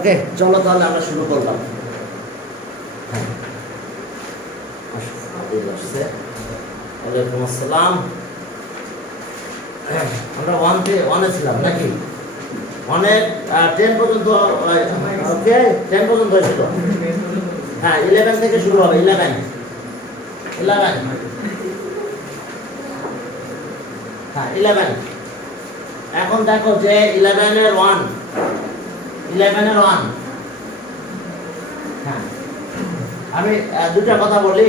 ওকে, চলো তাহলে আমরা শুরু করলাম। ওয়ালাইকুম আসসালাম। আমরা ওয়ানে ছিলাম নাকি? অনেক 10 পর্যন্ত। ওকে, 10 পর্যন্ত হয়েছিল। হ্যাঁ, 11 থেকে শুরু হবে। 11 হ্যাঁ 11। এখন দেখো যে 11 এর 1 হ্যাঁ, আমি দুটা কথা বলি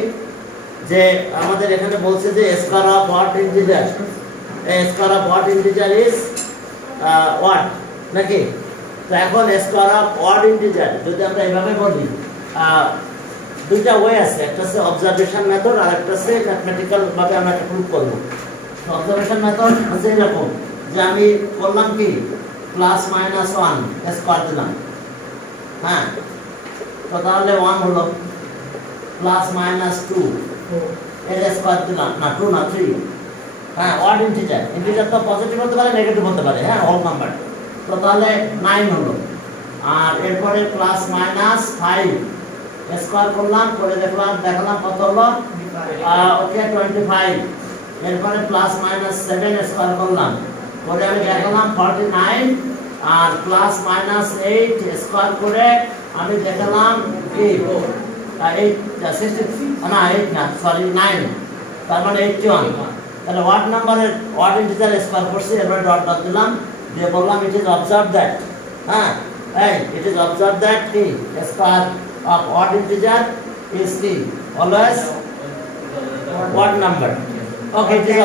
যে আমাদের এখানে বলছে যে square of what integer, square of what integer is what নাকি? তো এখন স্কয়ার অফ হোয়াট ইন্টিজার যদি আমরা এইভাবে বলি, দুইটা ওয়ে আছে, একটা হচ্ছে অবজারভেশন মেথড আর একটা হচ্ছে ম্যাথমেটিক্যাল ভাবে আমরা এটা প্রুভ করব। তো অবজারভেশন মেথড হচ্ছে এরকম যে আমি বললাম কি প্লাস মাইনাস 1 স্কয়ার দিলাম, হ্যাঁ, তো তাহলে 1 হলো, প্লাস মাইনাস 2 এর স্কয়ার দিলাম, না 2 না 3, হ্যাঁ, অড ইন্টিজার, ইন্টিজার তো পজিটিভ হতে পারে নেগেটিভ হতে পারে, হ্যাঁ, হোল নাম্বার, তো তাহলে 9 হলো। আর এরপরে প্লাস মাইনাস 5 স্কয়ার করলাম, করে দেখালাম কত হলো, ওকে 25। এরপরে প্লাস মাইনাস 7 স্কয়ার করলাম, করে আমি দেখালাম 49। আর প্লাস মাইনাস 8 স্কয়ার করে আমি দেখালাম কি 8 না সরি 9, তার মানে 81। তাহলে ওয়াট নাম্বারের ওয়াট ইন্টিজার স্কয়ার করছি, এরপরে ডট ডট দিলাম, দিয়ে বললাম ইট ইজ অবজার্ভ দ্যাট, হ্যাঁ, ইট ইজ অবজার্ভ দ্যাট কি square of what integer is কি always what number. Okay, it is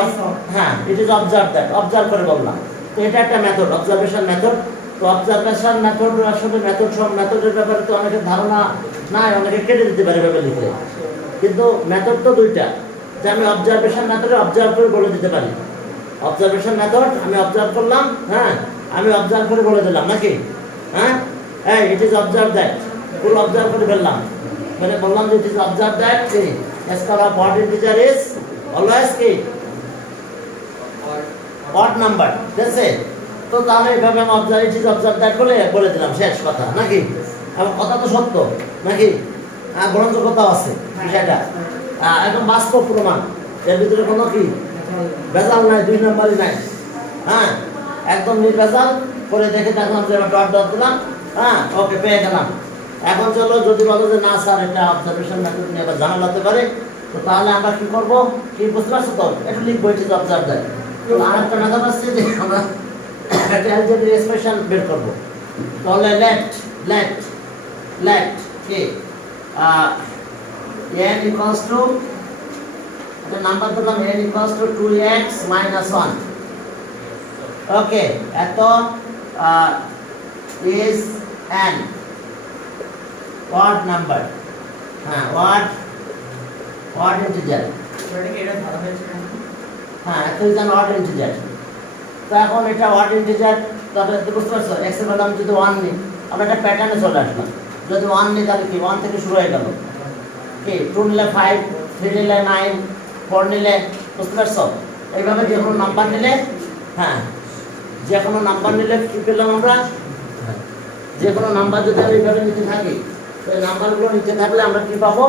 হ্যাঁ, it is observe that, observe করে বললাম। তো এটা একটা মেথড, অবজারভেশন মেথড। তো অবজারভেশন মেথড আসলে মেথডের ব্যাপারে তো অনেকের ধারণা নাই, অনেকে কেটে দিতে পারে ভেবে লিখে, কিন্তু মেথড তো দুইটা, যে আমি অবজারভেশন মেথডে অবজার্ভ করে বলে দিতে পারি। অবজারভেশন মেথড আমি অবজার্ভ করলাম, হ্যাঁ, আমি অবজার্ভ করে বলে দিলাম নাকি, হ্যাঁ, it is observe that, full observe করে ফেললাম, মানে বললাম যে ইট ইজ অবজার্ভ দ্যাট কি square of what integer is always কি odd number, ঠিক আছে? তো তাহলে এইভাবে আমি অবজার্ভ দ্যাট বলে দিলাম, শেষ কথা নাকি? এবং কথা তো সত্য নাকি, গ্রহণযোগ্যতা আছে সেটা, একদম বাস্তব প্রমাণ, এর ভিতরে কোনো কি ভেজাল নাই, 2 নম্বরই নাই, হ্যাঁ, একদম নির্ভেজাল করে দেখে দেখলাম যে ডট ডট দিলাম, হ্যাঁ, ওকে পেয়ে গেলাম। এখন চলো যদি বলো যে না স্যার এটা অবজারভেশন মেথড নিয়ে আবার ঝামেলা হতে পারে, তো তাহলে আমরা কি করবো, কি বুঝতে পারছো তো, এটা লিখবো ইট ইজ অবজার্ভ দ্যাট। তো আরেকটা মেথড আছে যে আমরা একটা অ্যালজেব্রিক এক্সপ্রেশন বের করব। তাহলে লেট কি n ইকুয়ালস টু, এটা নাম্বার দিলাম, n equals to 2x minus 1, ওকে, এত is n odd number, হ্যাঁ, odd integer, এটা ধরা হয়েছে, হ্যাঁ, এত is an odd integer। তো এখন এটা ওয়াট ইন্টিজার, তাহলে বুঝতে পারছো x এর ভ্যালু আমি যদি 1 নিই, আমরা একটা প্যাটার্নে চলে আসলাম, যদি 1 নিই তাহলে কি 1 থেকে শুরু হয়ে গেল, কি 2 নিলে 5, 3 নিলে 9, 4 নিলে, বুঝতে পারছো? এইভাবে যে কোনো নাম্বার নিলে, হ্যাঁ, যে কোনো নাম্বার নিলে কি পেলাম আমরা, যে কোনো নাম্বার যদি আমি এইভাবে নিতে থাকি, তো এই নাম্বারগুলো নিতে থাকলে আমরা কি পাবো,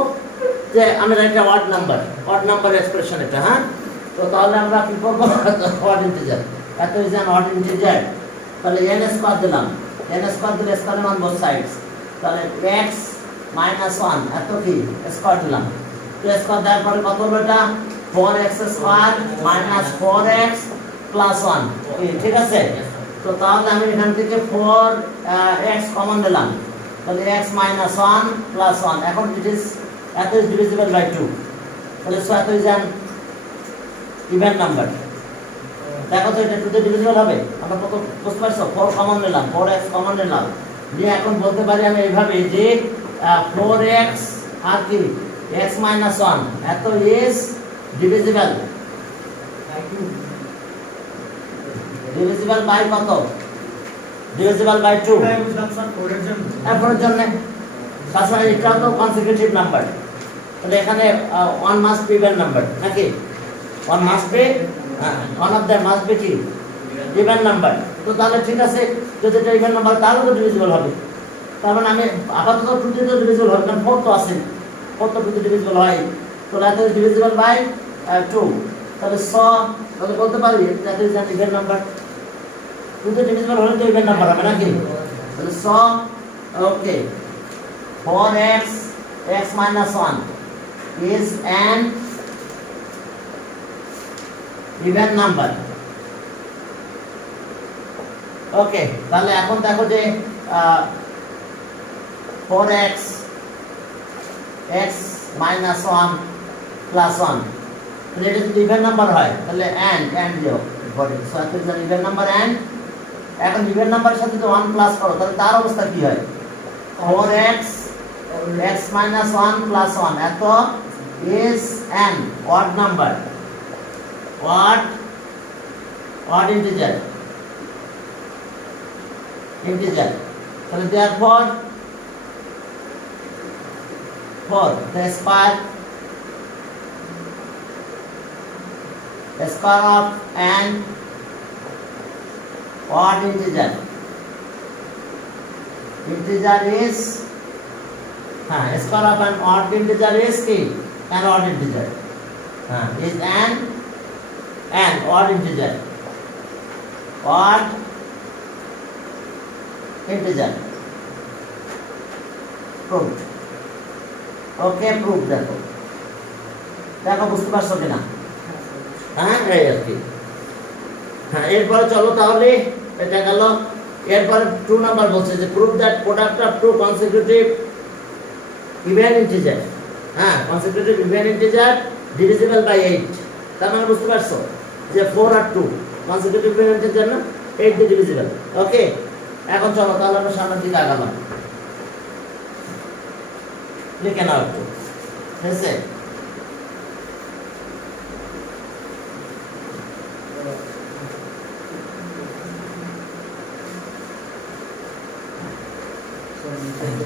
যে আমরা একটা ওয়াট নাম্বার এক্সপ্রেশন এটা, হ্যাঁ। তো তাহলে আমরা কি করবো, ওয়াট ইন্টিজার, এত ইজ অ্যান ওয়াট ইন্টিজার, তাহলে n স্কয়ার দিলাম, n স্কয়ার দিলে স্কয়ার মান বোথ সাইডস, তাহলে x minus 1 এত কি স্কয়ার দিলাম, তো স্কয়ার দেওয়ার পরে কত হলো, এটা 4x square minus 4x plus 1, ঠিক আছে? তো তাহলে আমি এখান থেকে 4x কমন নিলাম, তাহলে x minus 1 plus 1, এখন এত is divisible by 2, তাহলে so এত is an ইভেন নাম্বার। দেখো তো এটা 2 তে ডিভিজিবল হবে, আমরা কত বুঝতে পারছো, 4 কমন নিলাম, 4x কমন নিলাম, দিয়ে এখন বলতে পারি আমি এইভাবে যে 4x আর কি x minus 1 এত is divisible by কত, divisible by 2, এর জন্য তাছাড়া এটা তো কনসিকিউটিভ নাম্বার, তাহলে এখানে 1 মাস্ট বি ইভেন নাম্বার নাকি, 1 must be, one of them must be even number। তো তাহলে ঠিক আছে, যদি এটা ইভেন নাম্বার তাহলে তো ডিভিজিবল হবে, তার মানে আমি আপাতত 2 দিয়ে তো ডিভিজিবল হবে কারণ 4 তো আছে, 4 তো 2 দিয়ে ডিভিজিবল হয়, তো that is divisible by 2, তাহলে তাহলে বলতে পারবি that is an even number, 2 দিয়ে ডিভিজিবল হলে তো even number হবে নাকি, তাহলে okay 4x x minus 1 is an even number. ওকে, তাহলে এখন দেখো যে 4x x minus 1 plus 1, তাহলে এটা যদি ইভেন নাম্বার হয় তাহলে and দিও বডি, সো এটা ইজ ইভেন নাম্বার and এখন ইভেন নাম্বারের সাথে তো 1 প্লাস করো তাহলে তার অবস্থা কি হয়, 4x x minus 1 plus 1 এত is an odd number, odd integer, তাহলে therefore 4 the square of an odd integer is square of an odd integer is কি an odd integer is an odd integer, proved. Okay, proof দেখো বুঝতে পারছো কিনা, এই আর কি। এরপরে চলো তাহলে এটা গেল, এরপরে 2 নাম্বার বলছে যে proof that product of two consecutive even integer, consecutive even integer divisible by 8, তার মানে বুঝতে পারছো যে 4 আর 2 কনসিকিউটিভ ইভেন ইন্টিজার না, 8 দিয়ে ডিভিজিবল। ওকে, এখন চলো তাহলে আমরা সামনের দিকে আগালাম, লিখে নাও একটু, ঠিক আছে?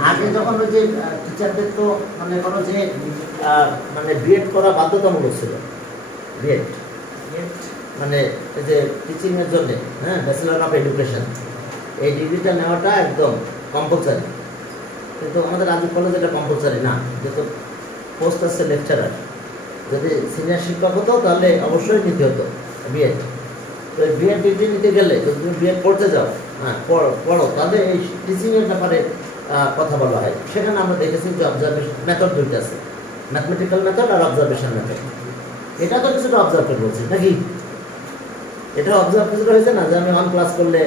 আগে যখন ওই যে টিচারদের তো মনে করো যে মানে বিএড করা বাধ্যতামূলক ছিল, বিএড মানে এই যে টিচিং এর জন্য, ব্যাচেলর অফ এডুকেশন, এই ডিগ্রিটা নেওয়াটা একদম কম্পালসারি, কিন্তু আমাদের রাজু কলেজ এটা কম্পালসারি না, যেহেতু পোস্ট আছে লেকচারার, যদি সিনিয়র শিক্ষক হতো তাহলে অবশ্যই নিতে হতো বিএড। তো বিএড ডিগ্রি নিতে গেলে যদি তুমি বিএড পড়তে যাও, পড়ো, তাহলে এই টিচিংয়ের ব্যাপারে কথা বলা হয়। সেখানে আমরা দেখেছি যে অবজারভেশন মেথড দুইটা আছে, ম্যাথমেটিক্যাল মেথড আর অবজারভেশন মেথড। এটা তো কিছুটা অবজার্ভ করে বলছি নাকি, এটা অবজার্ভ কিছুটা হয়েছে না যে আমি 1 প্লাস করলে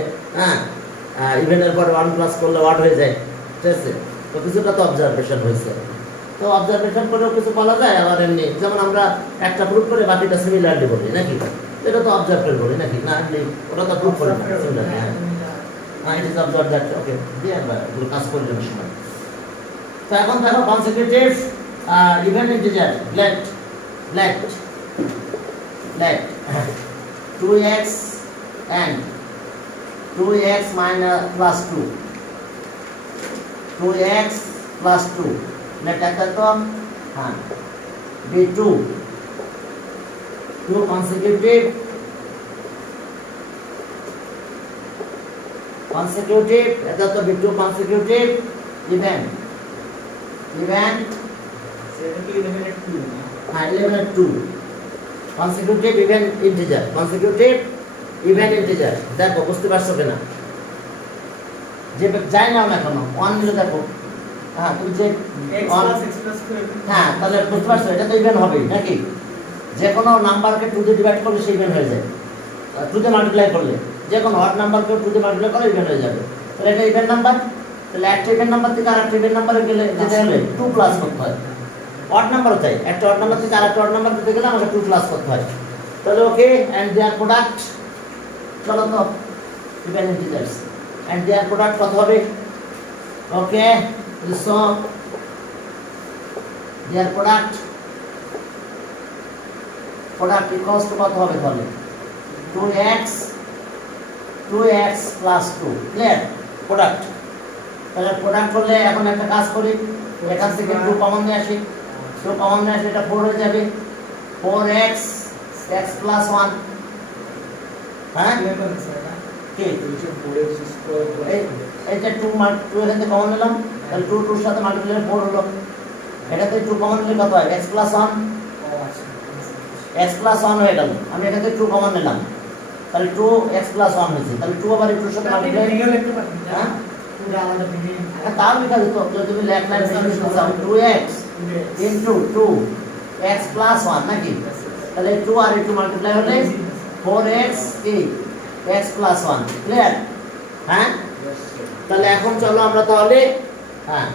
ইভেনের পরে 1 প্লাস করলে ওয়াট হয়ে যায়, ঠিক আছে? তো কিছুটা তো অবজারভেশন হয়েছে, তো অবজারভেশন করেও কিছু বলা যায়, আবার এমনি যেমন আমরা একটা প্রুফ করে বাকিটা সিমিলারলি বলি নাকি, এটা তো অবজার্ভ করে বলি নাকি, না এমনি ওটা তো প্রুফ করে similarly. It is observe that, okay, দিয়ে আমরা এগুলো কাজ করি অনেক সময়। তো এখন দেখো consecutive even integer let 2x and 2x minus plus 2, 2x plus 2 let একটা তো b2 consecutive এটা তো b2 consecutive event 11 at 2 consecutive event integer, দেখো বুঝতে পারছো কিনা, যে যাই নাও না কেন 1 দিলে দেখো, তুমি যে তাহলে বুঝতে পারছো এটা তো ইভেন হবেই নাকি, যে কোনো নাম্বারকে 2 দিয়ে ডিভাইড করলে সে ইভেন হয়ে যায়, 2 দিয়ে মাল্টিপ্লাই করলে যে কোনো অড নাম্বারকে 2 দিয়ে মাল্টিপ্লাই করলে ইভেন হয়ে যাবে, তাহলে এটা ইভেন নাম্বার। তাহলে একটা ইভেন নাম্বার থেকে আরেকটা ইভেন নাম্বারে গেলে যেতে হলে 2 প্লাস করতে হয়, অড নাম্বার চাই, একটা অড নাম্বার থেকে আরেকটা অড নাম্বার দিতে গেলে আমাকে 2 প্লাস করতে হয়। তাহলে ওকে, এন্ড দেয়ার প্রোডাক্ট, চলো তো even integers and their product কত হবে, okay, so their product equals to কত হবে তাহলে 2x plus 2, ক্লিয়ার? প্রোডাক্ট, তাহলে প্রোডাক্ট করলে এখন একটা কাজ করি, এখান থেকে 2 কমন নিয়ে আসি, 2 কমন নিয়ে আসলে এটা 4 হয়ে যাবে, 4x x plus 1, কি এটা 2 2 এখান থেকে কমন নিলাম, তাহলে 2 2 এর সাথে মাল্টিপ্লাই 4 হলো। এটা থেকে 2 কমন নিলে কত হয়? x + 1, x + 1 হয়ে গেল। আমি এখান থেকে 2 কমন নিলাম, তাহলে 2x + 1 হয়েছে। তাহলে 2 আবার 2 এর সাথে মাল্টিপ্লাই, হ্যাঁ পুরো আলাদা ভেঙে তাও লেখা যেত। তুমি লেখলাম 2x * 2x + 1 নাকি, তাহলে 2 আর 2 মাল্টিপ্লাই হলে 4x কি x + 1। ক্লিয়ার? হ্যাঁ, তাহলে এখন চলো আমরা তাহলে, হ্যাঁ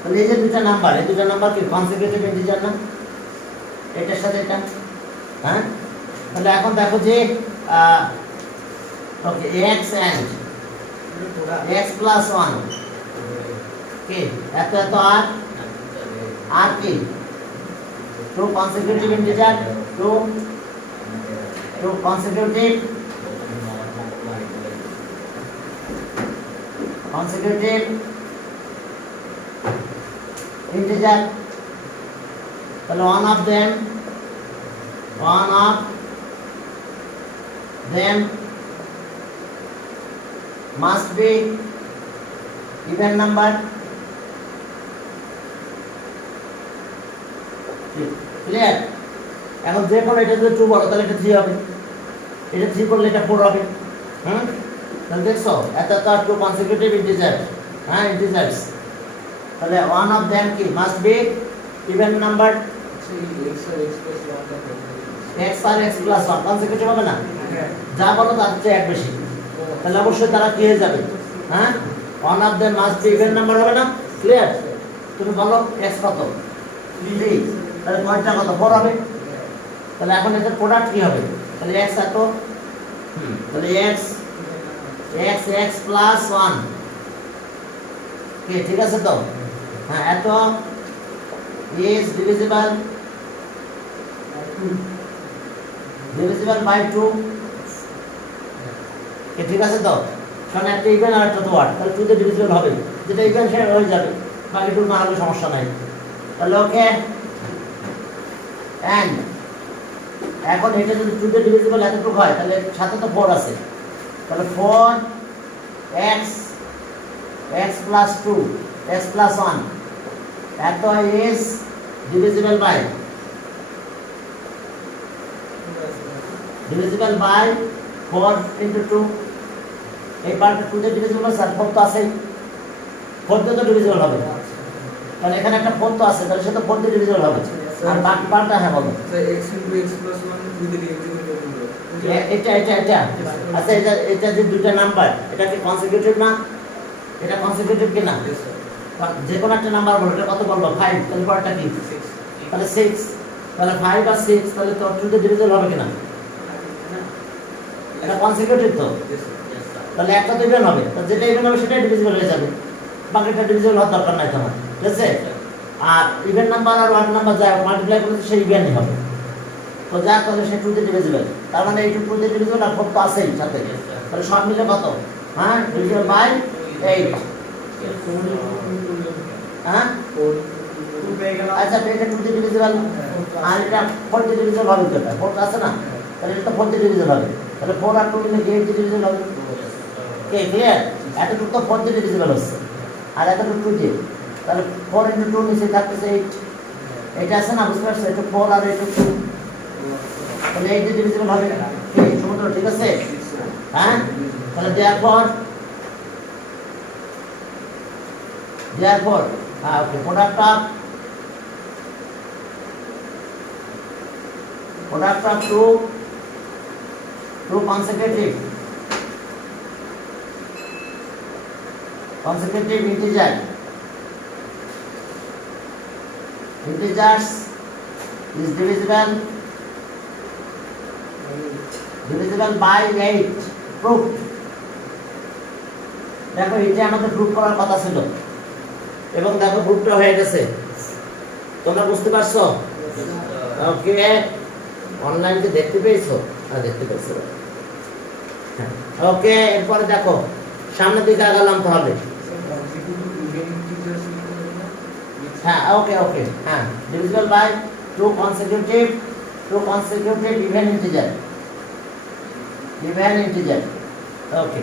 তাহলে এই যে দুটো নাম্বার, এই দুটো নাম্বার কি কনসিকিউটিভ ইন্টিজার না, এটার সাথে এটা, হ্যাঁ। তাহলে এখন দেখো যে ওকে x and x + 1 কি এত এত আর কি 2 consecutive integer, 2 consecutive integer, তাহলে one of them must be even number. Clear? এখন যে কোনো এটা যদি 2 বলো তাহলে এটা 3 হবে, এটা 3 করলে এটা 4 হবে। তাহলে দেখছো এত তো 2 consecutive integer, হ্যাঁ integers, তাহলে one of them কি must be even number, x R x + 1 consecutive হবে না, যা বলো তার চেয়ে এক বেশি, তাহলে অবশ্যই তারা কি হয়ে যাবে, হ্যাঁ one of them must be even number হবে না। ক্লিয়ার? তুমি বলো x কত 3, তাহলে পয়েন্টটা কত 4 হবে। তাহলে এখন এটার প্রোডাক্ট কি হবে, তাহলে x এত, তাহলে x + 1 কি ঠিক আছে তো, হ্যাঁ এত is divisible by 2 কি ঠিক আছে তো, কারণ একটা ইভেন আর একটা তো ওয়াট, তাহলে 2 তে ডিভিজিবল হবে, যেটা ইভেন সে হয়ে যাবে, বাকি 2 না হলে সমস্যা নাই। তাহলে ওকে এন্ড এখন এটা যদি 2 তে ডিভিজিবল এতটুকু হয় তাহলে সাথে তো 4 আছে, তাহলে 4x + 2 x + 1 এত is divisible by 4 into 2, এই পার্ট 2 তে ডিভিজিবল স্যার 4 তো আছে, 4 তে তো ডিভিজিবল হবে, তাহলে এখানে একটা 4 তো আছে, তাহলে সেটা 4 তে ডিভিজিবল হবে, আর বাকি পার্টটা হ্যাঁ বলো স্যার x * x + 1 2 তে ডিভিজিবল হবে। এটা আচ্ছা, এটা যে দুটো নাম্বার এটা কি কনসিকিউটিভ না, এটা কনসিকিউটিভ কি না, যে কোনো একটা নাম্বার বলো, এটা কত বলবো 5, তাহলে পরেরটা কি 6, তাহলে 6, তাহলে 5 আর 6 তাহলে তো 2 তে ডিভিজিবল হবে কিনা, এটা কনসিকিউটিভ তো, তাহলে একটা তো ইভেন হবে, তো যেটা ইভেন হবে সেটাই ডিভিজিবল হয়ে যাবে, বাকিটা ডিভিজিবল হওয়ার দরকার নাই তোমার, ঠিক আছে। আর ইভেন নাম্বার আর ওয়াড নাম্বার যা মাল্টিপ্লাই করলে সেই ইভেনই হবে, তো যা তাহলে সে 2 তে ডিভিজিবল, তার মানে এই 2 তে ডিভিজিবল আর 4 তো আছেই সাথে, তাহলে সব মিলে কত, হ্যাঁ ডিভিজিবল বাই 8, হ্যাঁ 2 পেয়ে গেল। আচ্ছা এটা 2 তে ডিভিজিবল আর এটা 4 তে ডিভিজিবল হবে, তো এটা 4 আছে না, তাহলে এটা 4 তে ডিভিজিবল হবে, তাহলে 4 আর 2 মিলে 8 তে ডিভিজিবল হবে। Okay clear? এতটুকু তো 4 তে ডিভিজিবল হচ্ছে, আর এতটুকু 2 তে, তাহলে 4 * 2 নিচে থাকতেছে 8, এটা আছে না, বুঝতে পারছো, এটা 4 আর এটা 2, তাহলে 8 তে ডিভিজিবল হবে কি সমুদ্র, ঠিক আছে, হ্যাঁ। তাহলে therefore হ্যাঁ ওকে product of 2 consecutive integers is divisible by 8, proved। দেখো এটা আমাদের প্রুফ করার কথা ছিল, এবং দেখো প্রুফটা হয়ে গেছে, তোমরা বুঝতে পারছো? ওকে অনলাইনে দেখতে পেয়েছো, আর দেখতে পেয়েছো, ওকে। এরপরে দেখো সামনের দিকে আগালাম তাহলে, হ্যাঁ ওকে হ্যাঁ divisible by 2 consecutive even integer, even integer. Okay,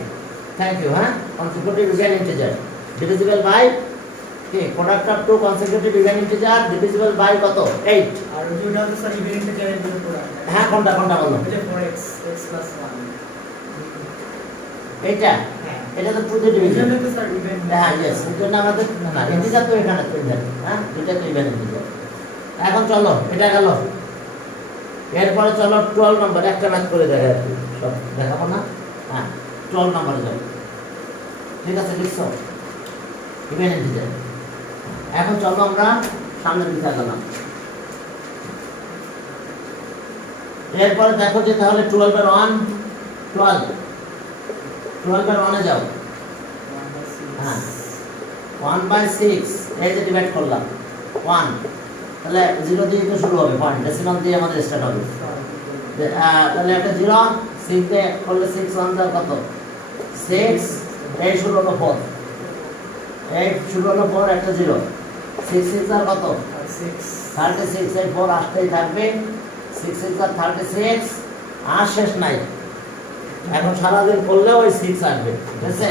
thank you. হ্যাঁ, consecutive even integer divisible by কি product of two consecutive even integer divisible by কত 8। আর ওটা তো স্যার ইভেন ইন্টিজারের জন্য প্রোডাক্ট। হ্যাঁ, কোনটা কোনটা বলো? এটা 4x x + 1। এইটা হ্যাঁ, এটা তো টু তে ডিভিশন। এটা তো স্যার ইভেন। হ্যাঁ, ইয়েস, এটা না আমাদের না ইন্টিজার তো এখানে তো ইভেন। হ্যাঁ, দুইটা তো ইভেন ইন্টিজার। এখন চলো, এটা গেল। এরপরে চলো 12 নম্বর, একটা ম্যাথ করে দেখা আর কি, সব দেখাবো না। হ্যাঁ, 12 নম্বরে যাও। ঠিক আছে, লিখছো ইভেন ইন্টিজার। এখন চলো আমরা সামনের দিকে আগালাম। এরপরে দেখো যে তাহলে 12 এর 1 12 এর 1 এ যাও। হ্যাঁ, 1/6 এই যে ডিভাইড করলাম 1, তাহলে 0 দিয়ে তো শুরু হবে, পয়েন্ট ডেসিমাল দিয়ে আমাদের স্টার্ট হবে। তাহলে একটা 0 6 দিয়ে করলে 6 1 দাও কত 6, এই শুরু হলো 4, এই শুরু হলো 4, একটা 0, 6 6 আর কত 36, এই 4 আসতেই থাকবে, 6 6 আর 36, আর শেষ নাই। এখন সারাদিন করলে ওই 6 আসবে, ঠিক আছে?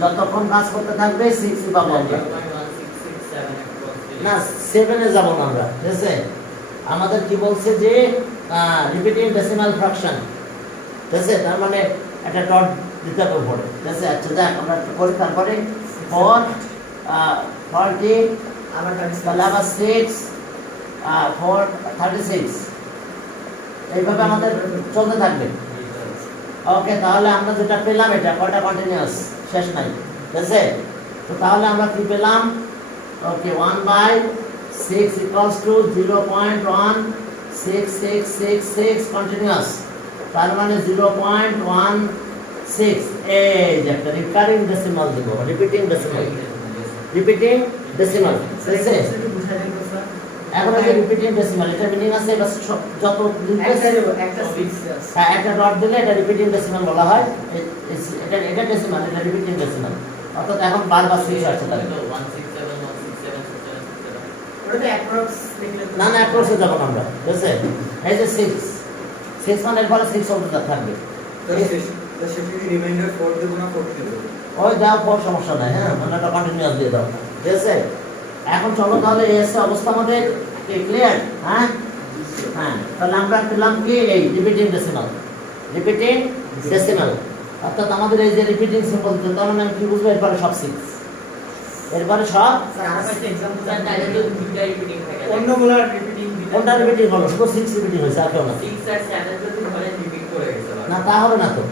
যতক্ষণ কাজ করতে থাকবে 6 ই পাবো আমরা। না, 7 এ যাব না আমরা, ঠিক আছে? আমাদের কি বলছে যে রিপিটিং ডেসিমাল ফ্র্যাকশন, ঠিক আছে? তার মানে একটা ডট দিতে হবে উপরে, ঠিক আছে? আচ্ছা, দেখ আমরা করি। তারপরে 4 40 আবার তাহলে আবার 6 4 36, এইভাবে আমাদের চলতে থাকবে। ওকে, তাহলে আমরা যেটা পেলাম এটা কয়টা কন্টিনিউয়াস, শেষ নাই, ঠিক আছে? তো তাহলে আমরা কি পেলাম? ওকে, 1/6 equals to 0.16666 কন্টিনিউয়াস, তার মানে 0.16। এই যে একটা রিকারিং ডেসিমাল দেব, রিপিটিং ডেসিমাল, ঠিক আছে? একটু বুঝাই দেন তো স্যার। এখন এই যে রিপিটিং ডেসিমাল, এটা মিনিং আছে, এটা যত একটা 6 আছে। হ্যাঁ, একটা ডট দিলে এটা রিপিটিং ডেসিমাল বলা হয়। এটা ডেসিমাল, এটা রিপিটিং ডেসিমাল, অর্থাৎ এখন বারবার 6 আসছে তাহলে। ওটা তো অ্যাপ্রক্স লিখলে না না, অ্যাপ্রোচে যাবো না আমরা, ঠিক আছে? এই যে 6 মানে এরপরে 6 শব্দ থাকবে, তো শেষে রিমাইন্ডার 4 দেব না 4 দেব। ওই দাও, পর সমস্যা নাই। হ্যাঁ, মানে একটা কন্টিনিউয়াস দিয়ে দাও, ঠিক আছে? এখন চলো তাহলে এই আছে অবস্থা আমাদের ক্লিয়ার। হ্যাঁ হ্যাঁ, তাহলে আমরা পেলাম কি এই রিপিটিং ডেসিমাল, অর্থাৎ আমাদের এই যে রিপিটিং সিম্বল, তার মানে আমি কি বুঝবো? এরপরে সব 6, এরপরে সব স্যার আর একটা एग्जांपल স্যার তাহলে তো দুইটা রিপিটিং থাকে অন্যগুলো রিপিটিং কোনটা রিপিটিং হলো? শুধু 6 রিপিটিং হয়েছে, আর কেউ না। 6 আর 7 তো ধরে রিপিট করে গেছে না, তা হবে না তো।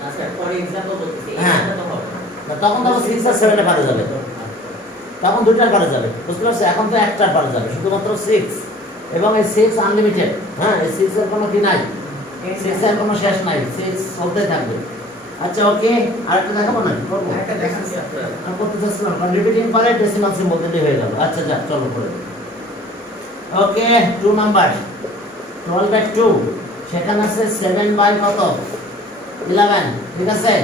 না স্যার ফর एग्जांपल বলতেছি হ্যাঁ। এটা তো হবে না না, তখন তো 6 আর 7 এ পারে যাবে, তখন দুইটার পারে যাবে, বুঝতে পারছো? এখন তো একটার পারে যাবে, শুধুমাত্র 6, এবং এই 6 আনলিমিটেড। হ্যাঁ, এই 6 এর কোনো কি নাই, 6 এর কোনো শেষ নাই, 6 চলতেই থাকবে। আচ্ছা, ওকে, আরেকটা দেখাবো না, করবো? একটা দেখান স্যার। আমি করতে চাচ্ছিলাম, কারণ রিপিটিং পরে ডেসিমাল সিম্বল দিলেই হয়ে গেল। আচ্ছা, যা, চলো করে দিই। ওকে, 2 নাম্বার 12/2, সেখানে আছে 7 বাই কত 11, ঠিক আছে?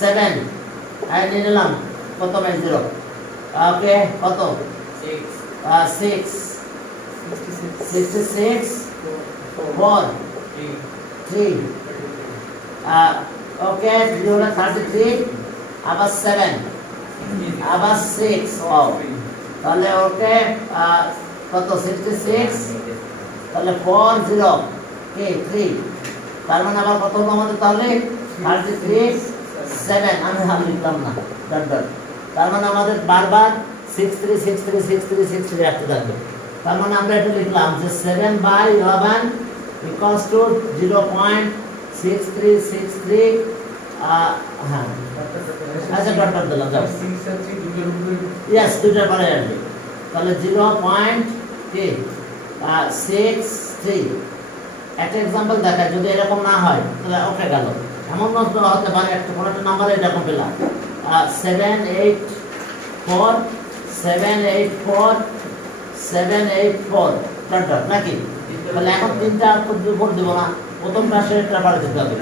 7 আর নিয়ে নিলাম কত বাই 0। ওকে, কত 6 66 4 3 ওকে, 3 হলো 33, আবার 7 আবার 6, তাহলে ওকে কত 66, তাহলে 4 0 কে 3, তার মানে আবার কত হলো আমাদের? তাহলে 33 7, আমি হাল লিখলাম না, ডট ডট। তার মানে আমাদের বারবার 63 63 63 63 আসতে থাকবে। তার মানে আমরা এটা লিখলাম যে 7/11 equals to 0.6363। হ্যাঁ, আচ্ছা, ডট ডট দিলাম, যাও। 6 আর 3 দুটোর উপরে ইয়েস, দুইটার পরে আসবে, তাহলে 0.63। একটা এক্সাম্পল দেখায়, যদি এরকম না হয় তাহলে ওকে গেল। এমন হতে পারে একটা কোনো একটা নাম্বারে এরকম পেলাম 784 784 784 ডট ডট, নাকি? তাহলে এখন তিনটা উপর দেবো না, প্রথমটা শেষটা পারে দিতে হবে।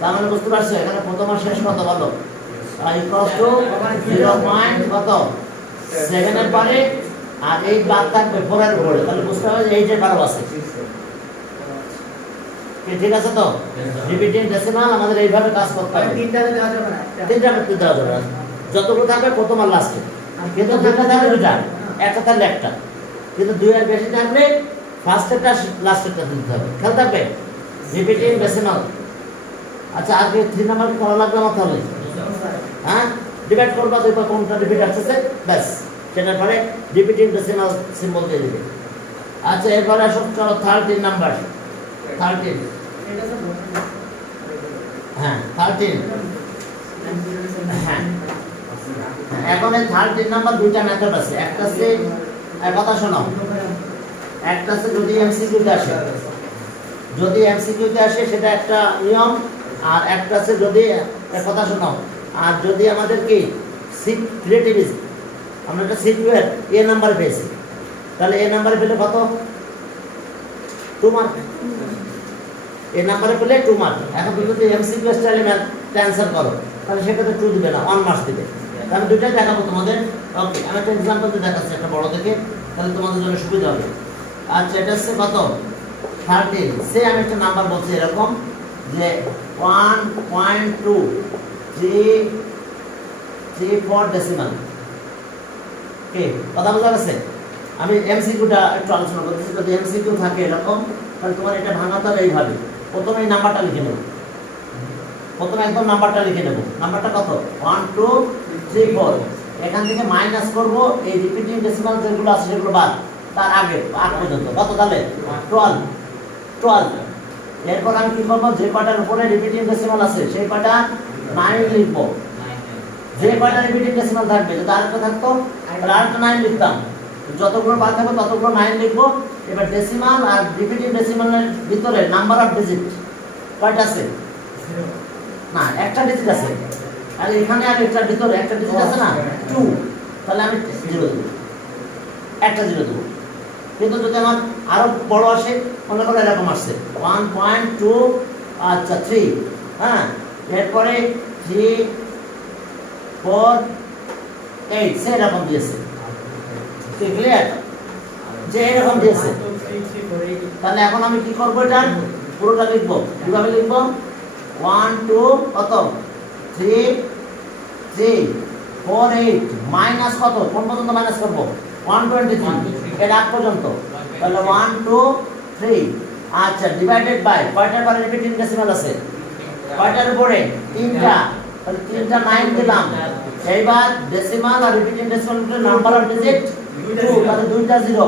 তার মানে বুঝতে পারছো এখানে প্রথম আর শেষ কত বলো? Equals to 0. কত 7 এর পরে, আর 8 বাদ থাকবে 4 এর উপরে, তাহলে বুঝতে হবে যে 8 এর 12 আছে। কি ঠিক আছে তো? রিপিটিং ডেসিমাল আমাদের এইভাবে কাজ করতে হবে। তিনটাতে দেওয়া যাবে না একটা। তিনটা করতে দেওয়া যাবে না। যতগুলো থাকবে প্রথম আর লাস্টে, কিন্তু দুইটা থাকলে দুইটা, একটা থাকলে একটা, কিন্তু দুই আর বেশি থাকলে ফার্স্টেরটা লাস্টেরটা দিতে হবে। খেয়াল থাকবে রিপিটিং ডেসিমাল। আচ্ছা আগে 3 নাম্বার করা লাগবে আমার তাহলে, হ্যাঁ ডিভাইড করবা দুই পা কোনটা রিপিট আসছে ব্যাস, সেটার পরে রিপিটিং ডেসিমাল সিম্বল দিয়ে দিবে। আচ্ছা এরপরে আসো, চলো 13 নাম্বার। 13, এটা তো হ্যাঁ 13, হ্যাঁ এখন এই 13 নাম্বার দুইটা মেথড আছে। একটা আছে, কথা শোনো, একটা আছে যদি এমসিকিউতে আসে, যদি এমসিকিউতে আসে সেটা একটা নিয়ম, আর একটা আছে যদি, কথা শোনো, আর যদি আমাদের কি সিট ক্রিয়েটিভিটি, আমরা একটা সিকিউর এ নাম্বার পেয়েছি, তাহলে এ নাম্বারে পেলে কত? 2 মার্ক। এ নাম্বারে পেলে 2 মার্ক। এখন তুমি যদি এমসিকিউ স্টাইলে অ্যানসার করো তাহলে সেক্ষেত্রে 2 দিবে না, 1 মার্কস দিবে। আমি দুইটাই দেখাবো তোমাদের। ওকে, আমি একটা এক্সাম্পল দিয়ে দেখাচ্ছি একটা বড় থেকে, তাহলে তোমাদের জন্য সুবিধা হবে। আচ্ছা এটা হচ্ছে কত? 13। সে আমি একটা নাম্বার বলছি এরকম যে 1.234 ডেসিমাল। কি কথা বোঝা গেছে? আমি এমসিকিউটা একটু আলোচনা করতেছি। যদি এমসিকিউ থাকে এরকম, তাহলে তোমার এটা ভাঙাতে হবে এইভাবে। প্রথমে এই নাম্বারটা লিখে নেব, প্রথমে একদম নাম্বারটা লিখে নেব। নাম্বারটা কত? 1 2 3 4। এখান থেকে মাইনাস করব এই রিপিটিং ডেসিমাল যেগুলো আছে সেগুলো বাদ, তার আগে আগ পর্যন্ত কত? তাহলে 12। এরপর আমি কি করব? যে কয়টার উপরে রিপিটিং ডেসিমাল আছে সেই কয়টা 9 লিখব। যে কয়টা রিপিটিং ডেসিমাল থাকবে, যদি আরেকটা থাকতো তাহলে আরেকটা 9 লিখতাম। যতগুলো বাদ থাকবে ততগুলো 9 লিখব। এবার ডেসিমাল আর রিপিটিং ডেসিমালের ভিতরে নাম্বার অফ ডিজিট কয়টা আছে? না, একটা ডিজিট আছে। আর এখানে আর এটার ভিতরে একটা ডিজিট আছে না, 2, তাহলে আমি 0 দেব, একটা 0 দেব। কিন্তু যদি আমার আরো বড় আসে, মনে করো এরকম আসছে 1.2, আচ্ছা 3, হ্যাঁ এরপরে 3 4 8 সেরকম দিয়েছে। ক্লিয়ার? যে এরকম দিয়েছে, তাহলে এখন আমি কি করবো? এটা পুরোটা লিখবো। কিভাবে লিখবো? 1 2 কত 3 3 4 8 মাইনাস কত? কোন পর্যন্ত মাইনাস করবো? 123 এর আগ পর্যন্ত। তাহলে 1 2 3, আচ্ছা ডিভাইডেড বাই কয়টার পরে রিপিটিং ডেসিমাল আছে? কয়টার উপরে? 3টা। তাহলে 3টা 9 দিলাম। এইবার ডেসিমাল আর রিপিটিং ডেসিমালের নাম্বার অফ ডিজিট 2, তাহলে দুইটা 0।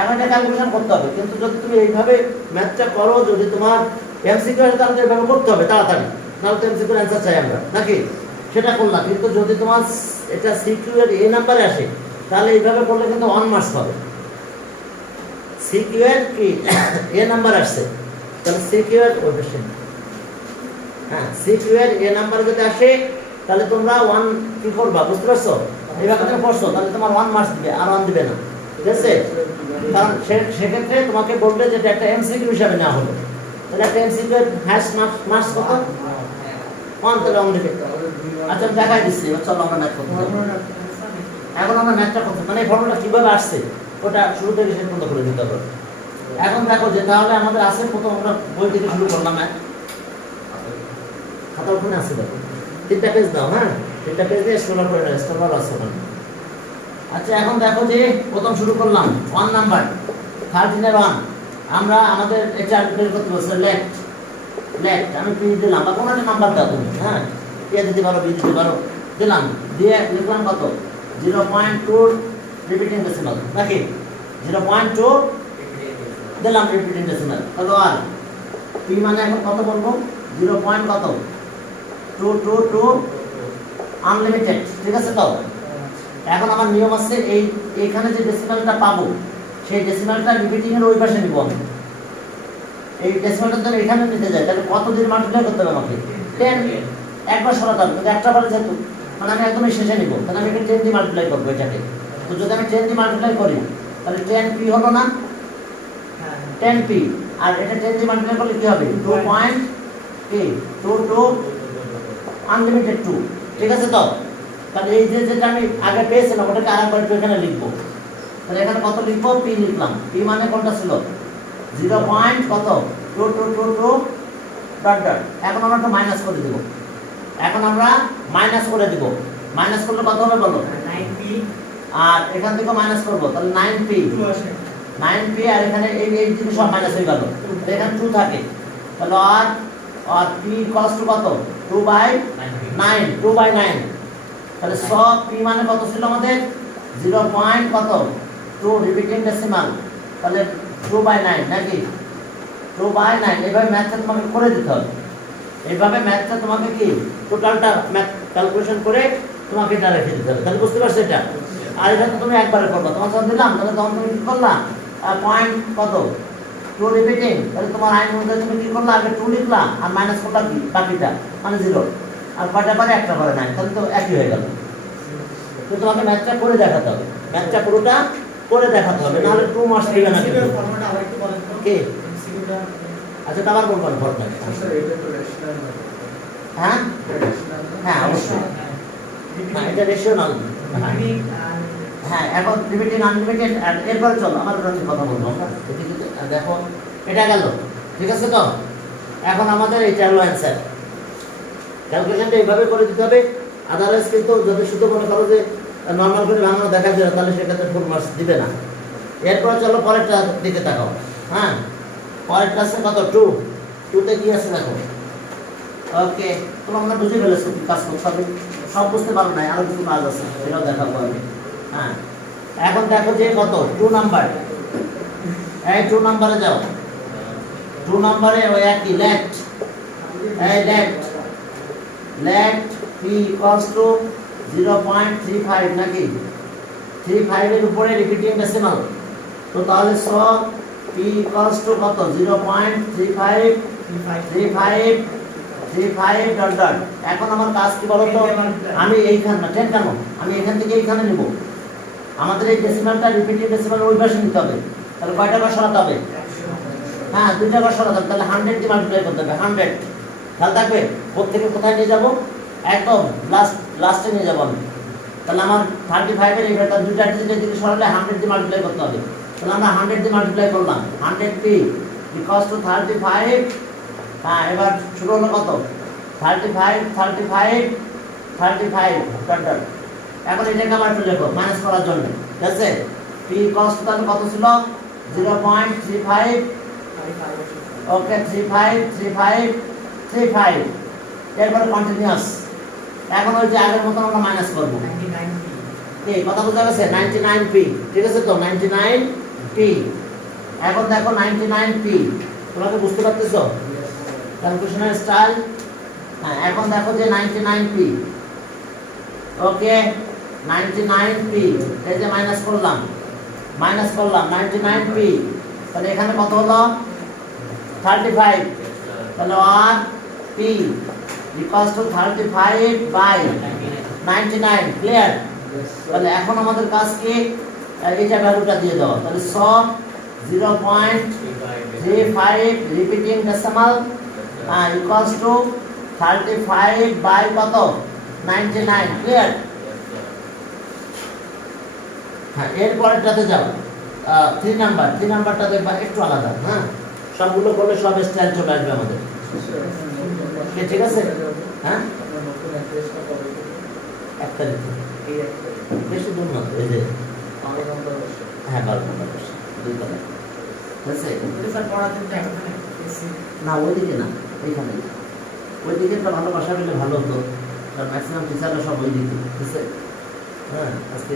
এখন এটা ক্যালকুলেশন করতে হবে। কিন্তু যদি তুমি এইভাবে ম্যাথটা করো, যদি তোমার এমসিকিউ আসে তাহলে এইভাবে করতে হবে তাড়াতাড়ি, নাহলে তো এমসিকিউ অ্যান্সার চাই আমরা নাকি, সেটা করলাম। কিন্তু যদি তোমার এটা সিকিউ এর এ নাম্বারে আসে তাহলে এইভাবে করলে কিন্তু 1 মার্কস পাবে। সিকিউ এর কি এ নাম্বার আসছে, তাহলে সিকিউ এর কোএফিশিয়েন্ট, হ্যাঁ সিকিউ এর এ নাম্বার যদি আসে তাহলে তোমরা 1 কি করবা? বুঝতে পারছো? এইভাবে তুমি পড়ছো তাহলে তোমার 1 মার্কস দিবে, আর 1 দিবে না। ঠিক আছে? কারণ সেক্ষেত্রে তোমাকে বলবে যে এটা একটা এমসিকিউ হিসাবে নেওয়া হলো, তাহলে একটা এমসিকিউ এর হাইস্ট মার্কস কত? 1, তাহলে 1 দিবে। আচ্ছা আমি দেখাই দিচ্ছি। এবার চলো আমরা ম্যাথ করতে যাই। এখন আমরা ম্যাথটা করতে, মানে এই ফর্মুলা কিভাবে আসছে ওটা শুরু থেকে শেষ পর্যন্ত করে দিতে হবে। এখন দেখো যে তাহলে আমাদের আছে, প্রথম আমরা বই থেকে শুরু করলাম। ম্যাথ খাতা ওখানে আছে, দেখো 3টা পেজ দাও, হ্যাঁ 3টা পেজ দিয়ে স্ক্রল করে নাও, স্ক্রল আছে ওখানে। আচ্ছা এখন দেখো যে প্রথম শুরু করলাম 1 নাম্বার 13 এর 1। আমরা আমাদের এটা বের করতে বলছে লেফট। আমি পি দিলাম, বা কোনো একটা নাম্বার দাও তুমি, হ্যাঁ এ দিতে পারো, বি দিতে পারো, দিলাম। দিয়ে লিখলাম কত? 0.2 রিপিটিং ডেসিমাল নাকি? 0.2 দিলাম রিপিটিং ডেসিমাল। তাহলে আর পি মানে এখন কত বলবো? 0. কত? 222 আনলিমিটেড। ঠিক আছে তো? এখন আমার নিয়ম আছে, এইখানে যে ডেসিমালটা পাবো সেই ডেসিমালটা রিপিটিং এর ওই পাশে নিব আমি। এই ডেসিমালটা যদি এখানে নিতে যাই তাহলে কত দিয়ে মাল্টিপ্লাই করতে হবে আমাকে? 10। একবার সরাতে হবে, কিন্তু একটা বারে যেহেতু মানে আমি একদমই শেষে নিব, তাহলে আমি এখানে 10 দিয়ে মাল্টিপ্লাই করবো এটাকে। তো যদি আমি 10 দিয়ে মাল্টিপ্লাই করি তাহলে 10p হলো না? 10p। আর এটা 10 দিয়ে মাল্টিপ্লাই করলে কি হবে? 2.22 আনলিমিটেড 2। ঠিক আছে তো? তাহলে এই যে যেটা আমি আগে পেয়েছিলাম ওটাকে আরেকবার একটু এখানে লিখবো। তাহলে এখানে কত লিখবো? p লিখলাম। p মানে কোনটা ছিল? 0. কত two two two two dot dot. এখন আমরা একটু মাইনাস করে দিব, এখন আমরা মাইনাস করে দিব। মাইনাস করলে কত হবে বলো? 9p আর এখান থেকে মাইনাস করব, তাহলে 9p 2 আসে 9p আর এখানে এই দিকে সব মাইনাস হয়ে গেল, তো এখানে 2 থাকে, তাহলে আর p ইকুয়ালস টু কত? 2/9, 2/9। তাহলে সব p মানে কত ছিল আমাদের? 0 পয়েন্ট কত? 2 রিপিটিং ডেসিমাল, তাহলে 2/9 নাকি? 2/9। এইভাবে ম্যাথটা তোমাকে করে দিতে হবে, এইভাবে ম্যাথটা তোমাকে কি টোটালটা ম্যাথ ক্যালকুলেশন করে তোমাকে এটা রেখে দিতে হবে। তাহলে বুঝতে পারছো এটা? আর এটা তো তুমি একবারে করবা, তোমার যখন দিলাম তাহলে তখন তুমি কি করলা? পয়েন্ট কত? 2 রিপিটিং, তাহলে তোমার আইন অনুযায়ী তুমি কি করলা? আগে 2 লিখলা আর মাইনাস করলা কি বাকিটা, মানে 0। আর কয়টা পারে? একটা পারে 9, তাহলে তো একই হয়ে গেল। তো তোমাকে ম্যাথটা করে দেখাতে হবে, ম্যাথটা পুরোটা করে দেখাতে হবে, নাহলে 2 মার্কস দিবে না কিন্তু। ফর্মুলাটা আবার একটু বলেন তো কি? এমসিকিউটা আচ্ছা, তো আবার বলবেন ফর্মুলা। স্যার এটা তো রেশনাল না হ্যাঁ রেশনাল হ্যাঁ অবশ্যই, হ্যাঁ এটা রেশনাল। হ্যাঁ, এখন লিমিটিং আনলিমিটেড, এরপরে চলো আমার একটা কথা বলবো আমরা। এদিকে দেখো, এটা গেল, ঠিক আছে তো? এখন আমাদের এইটা হলো অ্যান্সার। ক্যালকুলেশনটা এইভাবে করে দিতে হবে, আদারওয়াইজ কিন্তু যদি শুধু মনে করো যে নর্মাল করে বাংলা দেখা যায় তাহলে সেক্ষেত্রে ফুল মার্কস দিবে না। এরপরে চলো পরেরটা দিকে তাকাও। হ্যাঁ, পরেরটা আছে কত? 2। 2তে কি আছে দেখো। ওকে, তোমরা আমরা বুঝে ফেলেছো কি কাজ করতে হবে, সব বুঝতে পারো না, আরো কিছু কাজ আছে সেটাও দেখাবো আমি। হ্যাঁ, এখন দেখো যে কত? 2 নাম্বার। এই 2 নাম্বারে যাও, 2 নাম্বারে ওই একই লেট, এই লেট p ইকুয়ালস টু 0.35 নাকি? 35 এর উপরে রিপিটিং ডেসিমাল, তো তাহলে সব p ইকুয়ালস টু কত? 0.35 ডট ডট। এখন আমার কাজ কি বলো তো? আমি এইখানে না 10 কেন, আমি এখান থেকে এইখানে নিব। আমাদের এই ডেসিমালটা রিপিটিং ডেসিমাল ওই পাশে নিতে হবে, তাহলে কয়টা ঘর সরাতে হবে? হ্যাঁ, 2টা ঘর সরাতে হবে, তাহলে 100 দিয়ে মাল্টিপ্লাই করতে হবে। 100 খেয়াল থাকবে, থেকে কোথায় নিয়ে যাব? একদম লাস্টে নিয়ে যাব আমি। তাহলে আমার 35 এর এইটা 2টা ডিজিটের দিকে সরালে 100 দিয়ে মাল্টিপ্লাই করতে হবে, তাহলে আমরা 100 দিয়ে মাল্টিপ্লাই করলাম। 100p equals to 35। হ্যাঁ, এবার শুরু হলো কত? 35 ডট ডট। এখন এটাকে আবার একটু লেখো মাইনাস করার জন্য, ঠিক আছে? p ইকুয়ালস টু তাহলে কত ছিল? 0.35। ওকে, 35 এরপরে কন্টিনিউয়াস। এখন ওই যে আগের মতন আমরা মাইনাস করব। 99p কি কথা বোঝা গেছে? 99p, ঠিক আছে তো? 99p। এখন দেখো 99p, তোমাকে বুঝতে পারতেছো ক্যালকুলেশনের স্টাইল? হ্যাঁ, এখন দেখো যে 99p। ওকে, 99p, এই যে মাইনাস করলাম 99p, তাহলে এখানে কত হলো? 35, তাহলে 1p ইকুয়ালস টু 35/99। ক্লিয়ার? তাহলে এখন আমাদের কাজ কি? এটা ভ্যালুটা দিয়ে দাও, তাহলে সব 0.35 রিপিটিং ডেসিমাল ইকুয়ালস টু 35 কত? 99। ক্লিয়ার? হ্যাঁ, এরপরেরটাতে যাও, 3 নাম্বারটা দেখবা একটু আলাদা। হ্যাঁ, সবগুলো করলে সব স্টাইল চলে আসবে আমাদের। ঠিক আছে? হ্যাঁ, 1 তারিখ বেশি দূর না, এই যে হ্যাঁ 12 নম্বর 2 তারিখ, ঠিক আছে? স্যার পড়ার জন্য এখানে না ওইদিকে না, এইখানে ওইদিকে একটা ভালো বাসা পেলে ভালো হতো, কারণ ম্যাক্সিমাম টিচাররা সব ওইদিকে, ঠিক আছে? হ্যাঁ, আজকে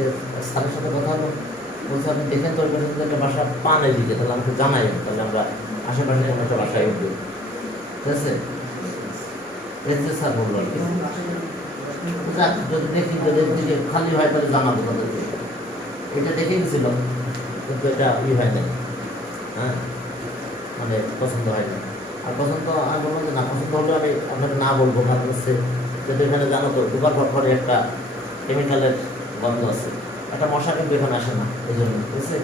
স্যারের সাথে কথা হলো, বলছে আপনি দেখেন তোর কাছে একটা বাসা পান এইদিকে, তাহলে আমাকে জানাই, তাহলে আমরা আশেপাশে কোনো একটা বাসায় উঠবো, ঠিক আছে? এতে স্যার বললো আর কি, যাক, যদি দেখি যদি এদিকে খালি হয় তাহলে জানাবো তাদেরকে। এটা দেখে গেছিল কিন্তু এটা হয় না, হ্যাঁ, মানে পছন্দ হয় না। আর পছন্দ আমি বলবো যে না, পছন্দ হলে আমি আপনাকে না বলবো, কারণ হচ্ছে যদি এখানে জানো তো দুবার পরে একটা কেমিক্যালের গন্ধ আছে, একটা মশা কিন্তু এখানে আসে না, এই জন্য, ঠিক আছে?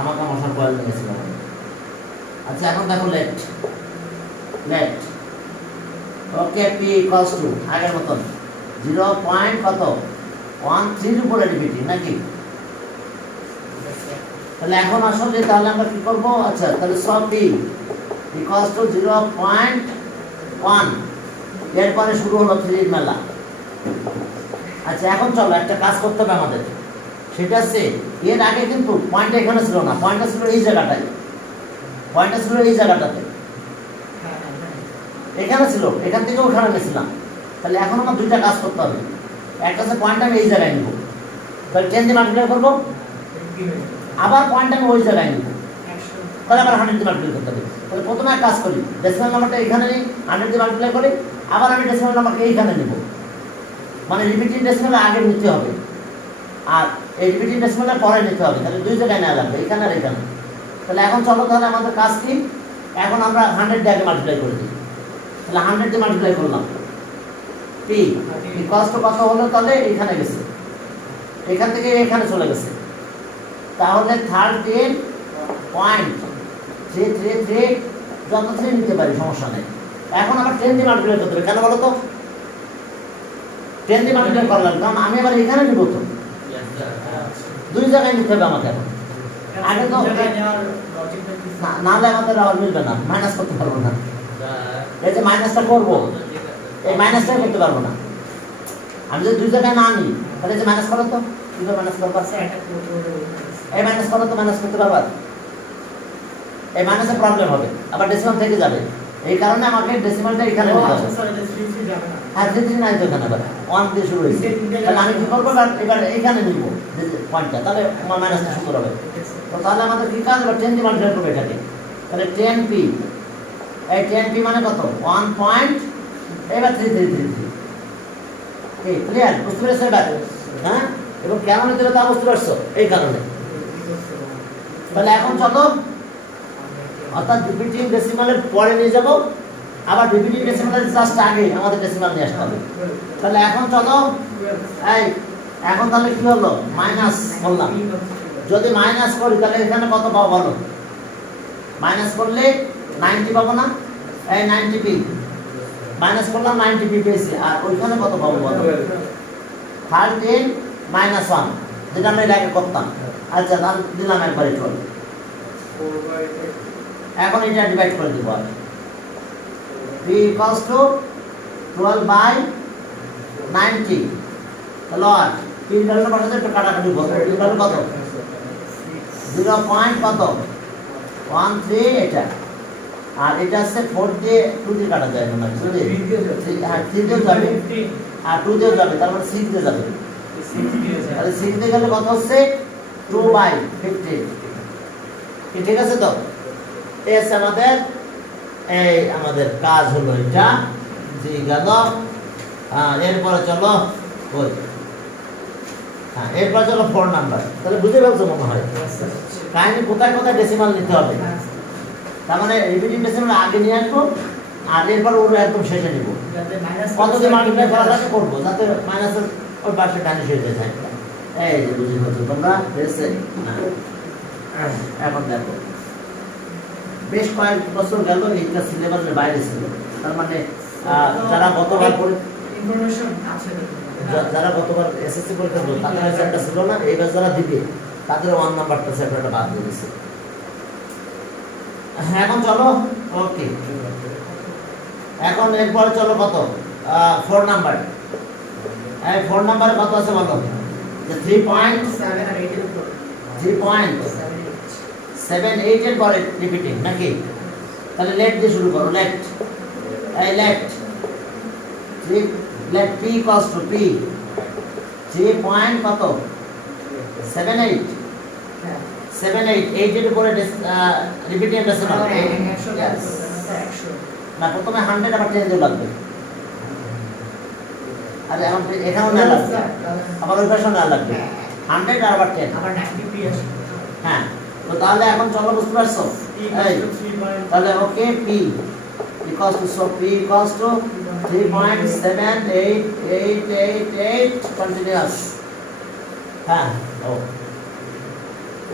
আমাকে মশার কয়েল নিয়েছিলাম আমি। আচ্ছা, এখন দেখো let. Okay, P equals to আগের মতন 0.13 উপরে রিপিটিং নাকি? তাহলে এখন আসলে তাহলে আমরা কি করবো? আচ্ছা, তাহলে সব পি ইকুয়ালস টু 0.1 এরপরে শুরু হলো 3 মেলা। আচ্ছা এখন চলো একটা কাজ করতে হবে আমাদের, সেটা হচ্ছে এর আগে কিন্তু পয়েন্ট এখানে ছিল না, পয়েন্টটা ছিল এই জায়গাটায়, পয়েন্টটা ছিল এই জায়গাটাতে, এখানে ছিল, এখান থেকে ওখানে গেছিলাম। তাহলে এখন আমার দুইটা কাজ করতে হবে, একটা হচ্ছে পয়েন্ট আমি এই জায়গায় নিব, তাহলে 10 দিয়ে মাল্টিপ্লাই করবো, আবার পয়েন্ট আমি ওই জায়গায় নিব, তাহলে আবার 100 দিয়ে মাল্টিপ্লাই করতে হবে। তাহলে প্রথমে এক কাজ করি, ডেসিমাল নাম্বারটা এখানে নিই, 100 দিয়ে মাল্টিপ্লাই করি, আবার আমি ডেসিমাল নাম্বারকে এইখানে নিব, মানে রিপিটিং ডেসিমাল আগে নিতে হবে আর এই রিপিটিং ডেসিমালটা পরে নিতে হবে, তাহলে দুই জায়গায় নেওয়া লাগবে, এখানে আর এখানে। তাহলে এখন চলো তাহলে আমাদের কাজ কি, এখন আমরা 100 দিয়ে আগে মাল্টিপ্লাই করে দিই, তাহলে 100 দিয়ে মাল্টিপ্লাই করলাম, পি ইকুয়ালস টু কত হলো, তাহলে এখানে গেছে, এখান থেকে এখানে চলে গেছে, তাহলে 13.333 যত 3 নিতে পারি, সমস্যা নেই। এখন আবার 10 দিয়ে মাল্টিপ্লাই করতে হবে, কেন বলো তো, 10 দিয়ে মাল্টিপ্লাই করা লাগবে, কারণ আমি আবার এখানে নিব, তো দুই জায়গায় নিতে হবে আমাকে। এখন আগে তো নাহলে আমাদের আবার মিলবে না, মাইনাস করতে পারবো না, এই যে মাইনাসটা করবো, এই মাইনাসটা করতে পারবো না, আমি যদি দুই জায়গায় না নিই, তাহলে যে মাইনাস করো তো, কিভাবে মাইনাস করবো, এই মাইনাস করো তো, মাইনাস করতে পারবা, এই মাইনাসের প্রবলেম হবে, আবার ডেসিমাল থেকে যাবে, এই কারণে আমাকে ডেসিমালটা এখানে নিতে হবে। হ্যাঁ 3 নাই তো এখানে, আবার 1 দিয়ে শুরু হয়েছে, তাহলে আমি কি করবো, এবার এইখানে নিব পয়েন্টটা, তাহলে আমার মাইনাসটা সুন্দর হবে। তো তাহলে আমাদের কি কাজ হবে, 10 দিয়ে মাল্টিপ্লাই করবো এটাকে, তাহলে 10p, এই 10p মানে কত, 1 পয়েন্ট, এবার 3333, এই ক্লিয়ার, বুঝতে পেরেছো এবার? হ্যাঁ, এবং কেন নিতে হবে তা বুঝতে পারছো, এই কারণে। তাহলে এখন চলো, অর্থাৎ রিপিটিং ডেসিমালের পরে নিয়ে যাব, আবার রিপিটিং ডেসিমালের জাস্ট আগে আমাদের ডেসিমাল নিয়ে আসতে হবে। তাহলে এখন চলো, এই এখন তাহলে কি হলো, মাইনাস বললাম, যদি মাইনাস করি তাহলে এখানে কত পাবো বলো, মাইনাস করলে 90 পাবো না, এই 90p মাইনাস করলাম, 90p পেয়েছি, আর ওইখানে কত পাবো বলো, 13 মাইনাস 1, যেটা আমরা এর আগে করতাম। আচ্ছা তাহলে দিলাম একবারে 12, এখন এটা ডিভাইড করে দিব, আর p ইকুয়ালস টু 12/90, তাহলে আর p এর ভ্যালুটা বসাতে একটু কাটাকাটি করব, p এর ভ্যালু কত, 0. কত 13, এটা আর এটা আছে 4 দিয়ে 2 দিয়ে কাটা যায় না, 2 দিয়ে, হ্যাঁ 3 দিয়ে যাবে আর 2 দিয়ে যাবে, তার মানে 6 দিয়ে যাবে, তাহলে 6 দিয়ে গেলে কত হচ্ছে 2/15, ঠিক আছে? তো এস আমাদের, এই আমাদের কাজ হলো এটা, জি গেল। এরপরে চলো ওই, হ্যাঁ এরপরে চলো 4 নাম্বার, তাহলে বুঝে পারছো মনে হয় কাহিনী কোথায় কোথায় ডেসিমাল নিতে হবে। তার মানে রিপিটিং ডেসিমাল আগে নিয়ে আসবো, আর এরপর ওর একদম শেষে নিব, কত দিয়ে মাল্টিপ্লাই করা লাগে করবো, যাতে মাইনাসের ওই পাশে ডানে শেষে যায়। এই যে বুঝে পাচ্ছো তোমরা, এখন দেখো বেশ কয়েক বছর গেল এইটা সিলেবাসের বাইরে ছিল, তার মানে যারা গতবার যারা গতবার এসএসসি পরীক্ষা দিল তাদের সেটটা ছিল না, এইবার যারা দিবে তাদের 1 নাম্বারটা সেপারেট বাদ দিয়ে দিয়েছে। এখন চলো, ওকে এখন এরপরে চলো কত, 4 নাম্বার, এই 4 নাম্বারে কত আছে বলো, যে 3.78 এর পরে রিপিটিং নাকি, তাহলে লেট দিয়ে শুরু করো, লেট, এই let p equals to p 3. কত 78, 8 এর উপরে রিপিটিং ডেসিমাল না, প্রথমে 100 আবার 10 দিয়ে লাগবে, আরে এখন এখানেও না লাগবে, আবার ওই পাশেও না লাগবে, 100 আর আবার 10, আবার 90p আসে, হ্যাঁ। তো তাহলে এখন চলো বুঝতে পারছো, এই তাহলে ওকে p equals two, so p equals two 3.7888 continuous, হ্যাঁ। ও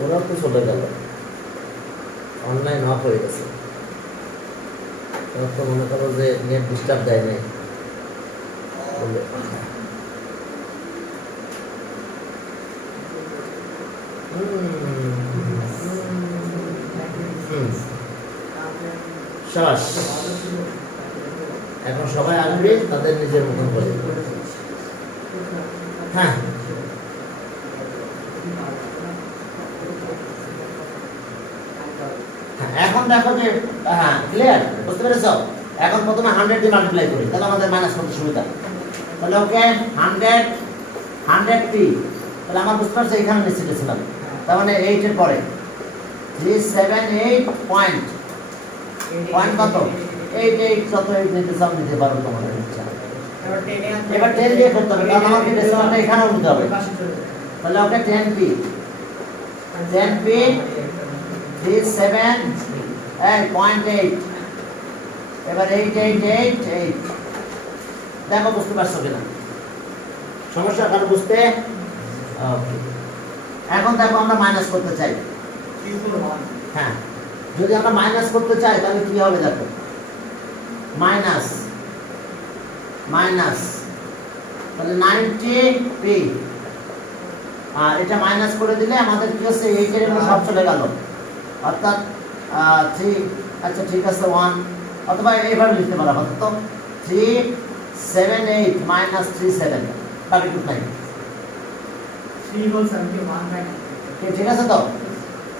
ওরা তো চলে গেল, অনলাইন অফ হয়ে গেছে, তো মনে করো যে নেট ডিস্টার্ব দেয় নাই বলে। শাবাশ। এখন সবাই আসবে তাদের নিজের মতন করে। হ্যাঁ, এখন দেখো যে হ্যাঁ ক্লিয়ার, বুঝতে পেরেছো? এখন প্রথমে 100 দিয়ে মাল্টিপ্লাই করি, তাহলে আমাদের মাইনাস করতে সুবিধা। তাহলে ওকে 100 পি, তাহলে আমার বুঝতে পারছো এখানে নিচে গেছিলাম, তার মানে 8 এর পরে 378 পয়েন্ট কত? 88 যত 8 নিতে চাও নিতে পারো তোমাদের ইচ্ছা। এবার 10 দিয়ে করতে হবে, কারণ আমাকে ডেসিমালটা এখানেও নিতে হবে। তাহলে ওকে 10 পি 37.8, এবার 8888। দেখো বুঝতে পারছো কিনা? সমস্যা কারণ বুঝতে? ওকে, এখন দেখো আমরা মাইনাস করতে চাই। হ্যাঁ, যদি আমরা মাইনাস করতে চাই তাহলে কি হবে দেখো, মাইনাস তাহলে 90 পি, আর এটা মাইনাস করে দিলে আমাদের কি হচ্ছে 8 এর মধ্যে সব চলে গেল, অর্থাৎ 3, আচ্ছা ঠিক আছে 1, অথবা এইভাবে লিখতে পারো আপাতত 378 মাইনাস 37 তাহলে কি নাই? ঠিক আছে তো?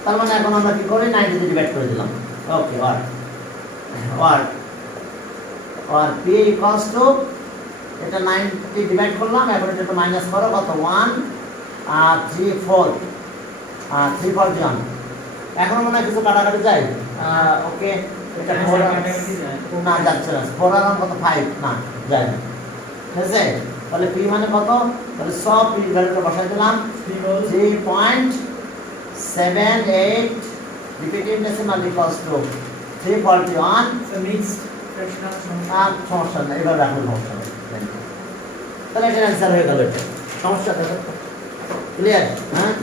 তার মানে এখন আমরা কি করি, 90 দিয়ে ডিভাইড করে দিলাম। ওকে, আর পি ইকুয়ালস টু, এটা 90 ডিভাইড করলাম, এখন এটা মাইনাস করো, কত 1 আর 3 4 1। এখন মনে হয় কিছু কাটাকাটি যায়। ওকে, এটা 4 না যাচ্ছে না, 4 আর কত 5 না যায় না, ঠিক আছে? তাহলে পি মানে কত? তাহলে সব পি ভ্যালুটা বসাই দিলাম 3.78 রিপিটেড ডেসিমাল ইকুয়ালস টু 341। আর সমস্যা নেই, এবার রাখুন, সমস্যা নেই। তাহলে এটার অ্যান্সার হয়ে গেল। এটা সমস্যা ক্লিয়ার? হ্যাঁ,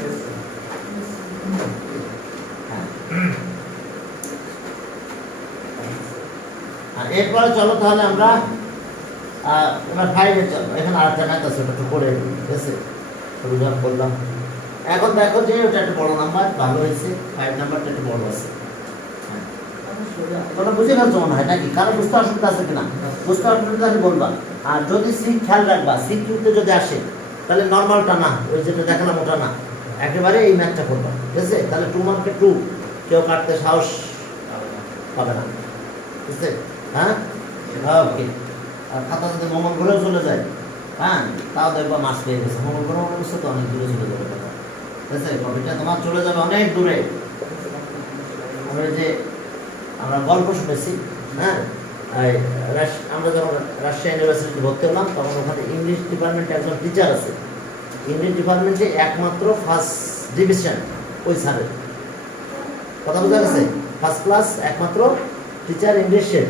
আর এরপরে চলো তাহলে আমরা এবার 5 এ চলো। এখানে আরেকটা ম্যাথ আছে, ওটা তো করে, ঠিক আছে, সমাধান করলাম। এখন দেখো যে ওটা একটা বড় নাম্বার, ভালো হয়েছে, 5 নাম্বারটা একটু বড় আছে। তোমরা বুঝে ফেলছো মনে হয় নাকি? কারো বুঝতে অসুবিধা আছে কিনা? বুঝতে অসুবিধা আছে বলবা। আর যদি সি খেয়াল রাখবা, সি কিউতে যদি আসে তাহলে নর্মালটা না, ওই যেটা দেখালাম ওটা না, একেবারে এই ম্যাথটা করবা, ঠিক আছে? তাহলে 2 মার্কে 2 কেউ কাটতে সাহস পাবে না, ঠিক আছে? হ্যাঁ, ওকে। আর খাতা যদি মঙ্গল ঘুরেও চলে যায়, হ্যাঁ, তাও দেখবা মাছ পেয়ে গেছে। মঙ্গল ঘুরে মনে করছে তো অনেক দূরে চলে যাবে কথা, ঠিক আছে? কপিটা তোমার চলে যাবে অনেক দূরে। আমরা যে আমরা গল্প শুনেছি, হ্যাঁ, আমরা যখন রাজশাহী ইউনিভার্সিটিতে ভর্তি হলাম তখন ওখানে ইংলিশ ডিপার্টমেন্টে একজন টিচার আছে। ইংলিশ ডিপার্টমেন্টে একমাত্র ফার্স্ট ডিভিশন ওই স্যারের, কথা বোঝা গেছে? ফার্স্ট ক্লাস একমাত্র টিচার ইংলিশে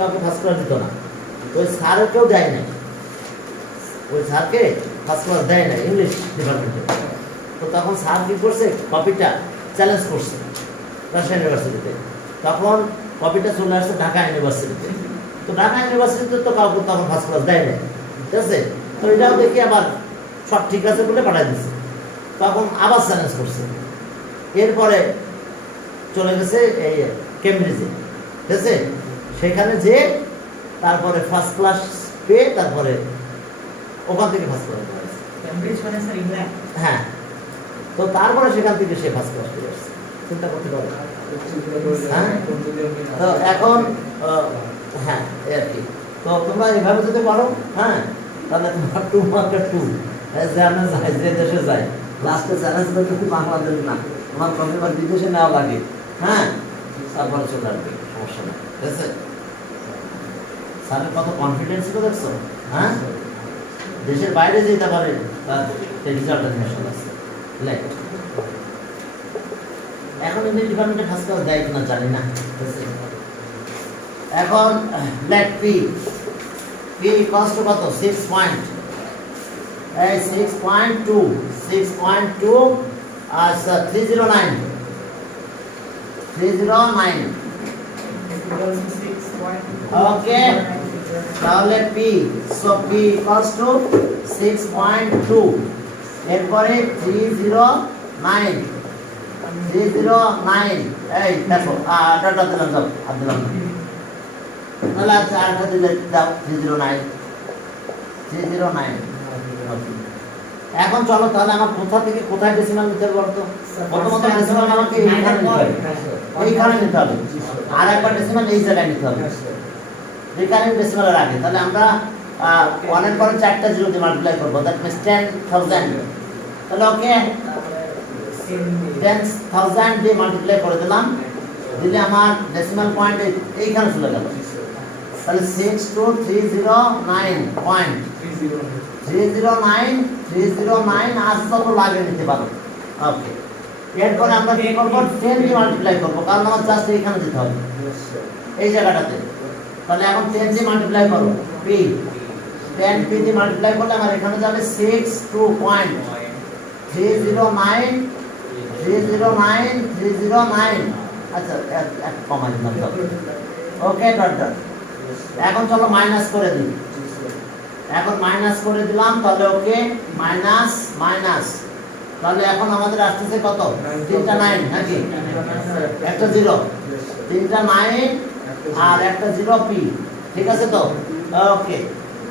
কাউকে ফার্স্ট ক্লাস দিত না। ওই স্যারকেও দেয় নাই, ওই স্যারকে ফার্স্ট ক্লাস দেয় না ইংলিশ ডিপার্টমেন্টে। তো তখন স্যার কী করছে, কপিটা চ্যালেঞ্জ করছে রাজশাহী ইউনিভার্সিটিতে। তখন কপিটা চলে আসছে ঢাকা ইউনিভার্সিটিতে। তো ঢাকা ইউনিভার্সিটিতে তো কাউকে তখন ফার্স্ট ক্লাস দেয় না, ঠিক আছে? তো এটাও দেখি আবার সব ঠিক আছে বলে পাঠাই দিচ্ছে। তখন আবার চ্যালেঞ্জ করছে। এরপরে চলে গেছে এই কেমব্রিজে, ঠিক আছে? সেখানে যে তারপরে ফার্স্ট ক্লাস পেয়ে তারপরে ওখান থেকে ফার্স্ট ক্লাস পেয়েছে। হ্যাঁ, তো তারপরে সেখান থেকে সে ফার্স্ট ক্লাস পেয়ে আসছে। চিন্তা করতে পারো। হ্যাঁ, তো এখন হ্যাঁ এই আর কি। তো তোমরা এভাবে যদি পারো, হ্যাঁ, তাহলে তোমার 2 মার্কে 2 যে দেশে যায় লাস্টে চ্যালেঞ্জ করতে কিন্তু বাংলাদেশ না, তোমার কপিবার বিদেশে নেওয়া লাগে, হ্যাঁ, তারপরে চলে আসবে, সমস্যা নেই, ঠিক আছে? স্যারের কত কনফিডেন্স ছিল দেখছো? হ্যাঁ, দেশের বাইরে যেতে পারে তার রেজাল্ট ন্যাশনাল আছে। এখন ইংলিশ ডিপার্টমেন্টে ফার্স্ট ক্লাস দেয় কিনা জানি না, ঠিক আছে? এখন লেট পি কষ্ট কত? 6 পয়েন্ট, এই 6.2 আচ্ছা 309 ওকে। তাহলে P, so P equals two 6.2, এরপরে 309 এই দেখো ডাটা দিলাম, যাও আর দিলাম না, তাহলে আচ্ছা আরেকটা দিলে দাও 309 309 এখন চলো তাহলে আমার কোথা থেকে কোথায় ডেসিমাল নিতে হবে বলতো প্রথমত ডেসিমাল আমাকে এইখানে নিতে হবে এইখানে নিতে হবে আর একবার ডেসিমাল এই জায়গায় নিতে হবে রিকারিং ডেসিমালের আগে তাহলে আমরা 1 এর পরে 4টা জিরো দিয়ে মাল্টিপ্লাই করব দ্যাট মিন্স 10000 তাহলে ওকে 10000 দিয়ে মাল্টিপ্লাই করে দিলাম দিলে আমার ডেসিমাল পয়েন্ট এইখানে চলে গেল তাহলে 62309.309 আজ তত লাগে নিতে পারো ওকে এরপর আমরা কি করব 10 দিয়ে মাল্টিপ্লাই করব কারণ আমার জাস্ট এইখানে দিতে হবে এই জায়গাটাতে তাহলে এখন 10 দিয়ে মাল্টিপ্লাই করো p 10 p দিয়ে মাল্টিপ্লাই করলে আমার এখানে যাবে 309 আচ্ছা এক কমাই দিলাম ওকে ডট ডট এখন চলো মাইনাস করে দিই এখন মাইনাস করে দিলাম তাহলে ওকে মাইনাস মাইনাস তাহলে এখন আমাদের আসছে কত 3টা 9 নাকি একটা 0 3টা 9 আর একটা 0 p ঠিক আছে তো ওকে